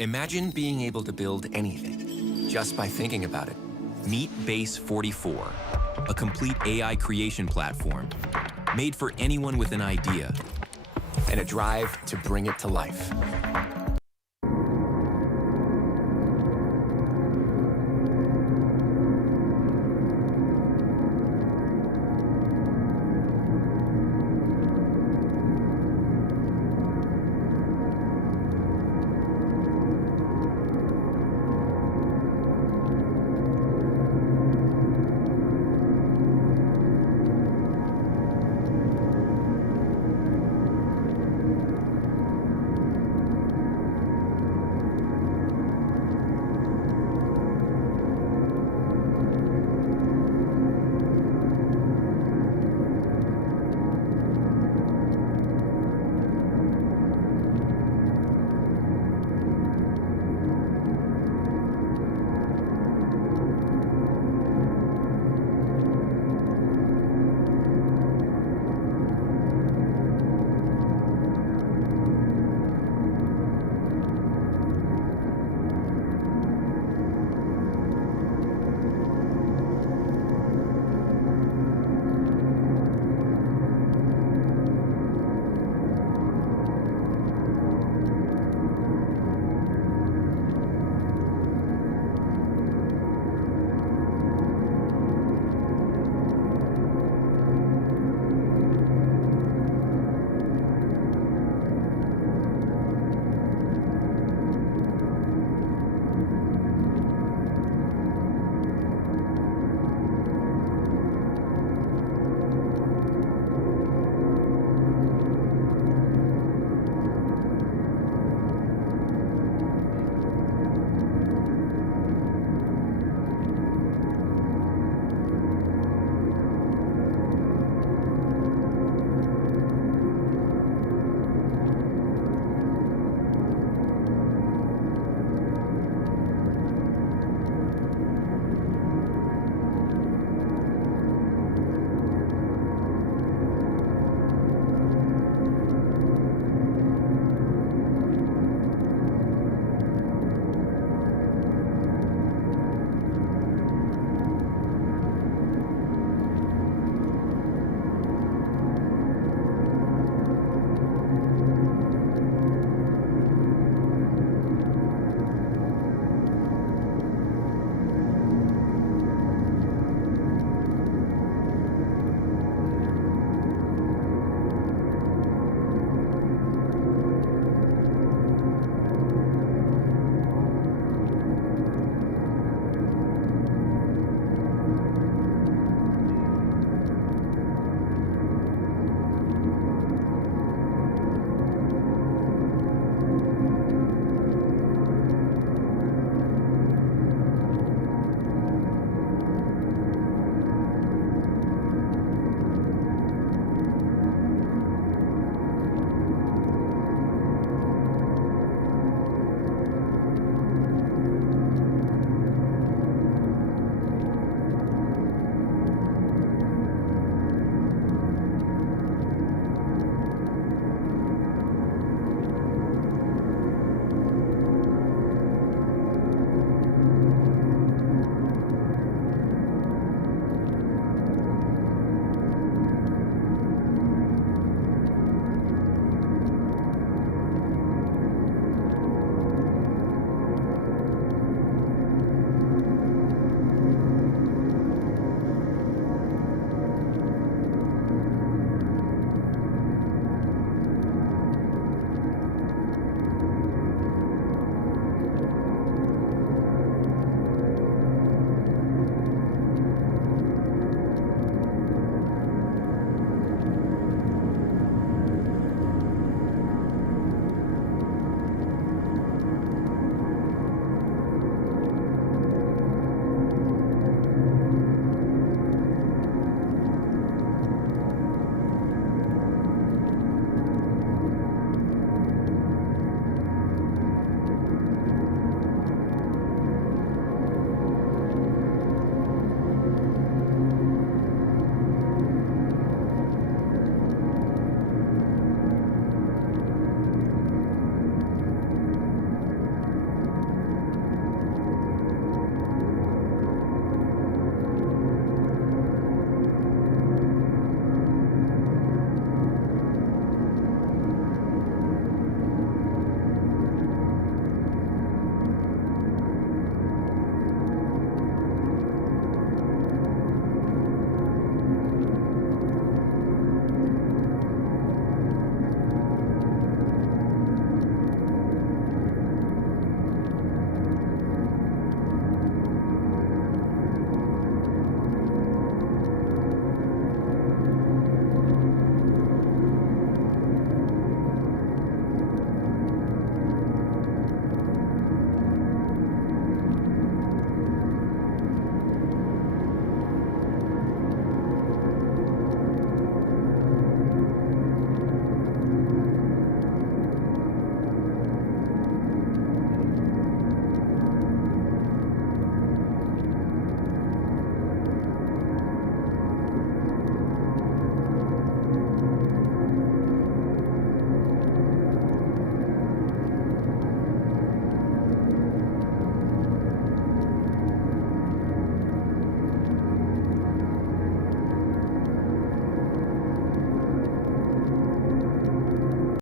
Imagine being able to build anything just by thinking about it. Meet Base 44, a complete AI creation platform made for anyone with an idea and a drive to bring it to life.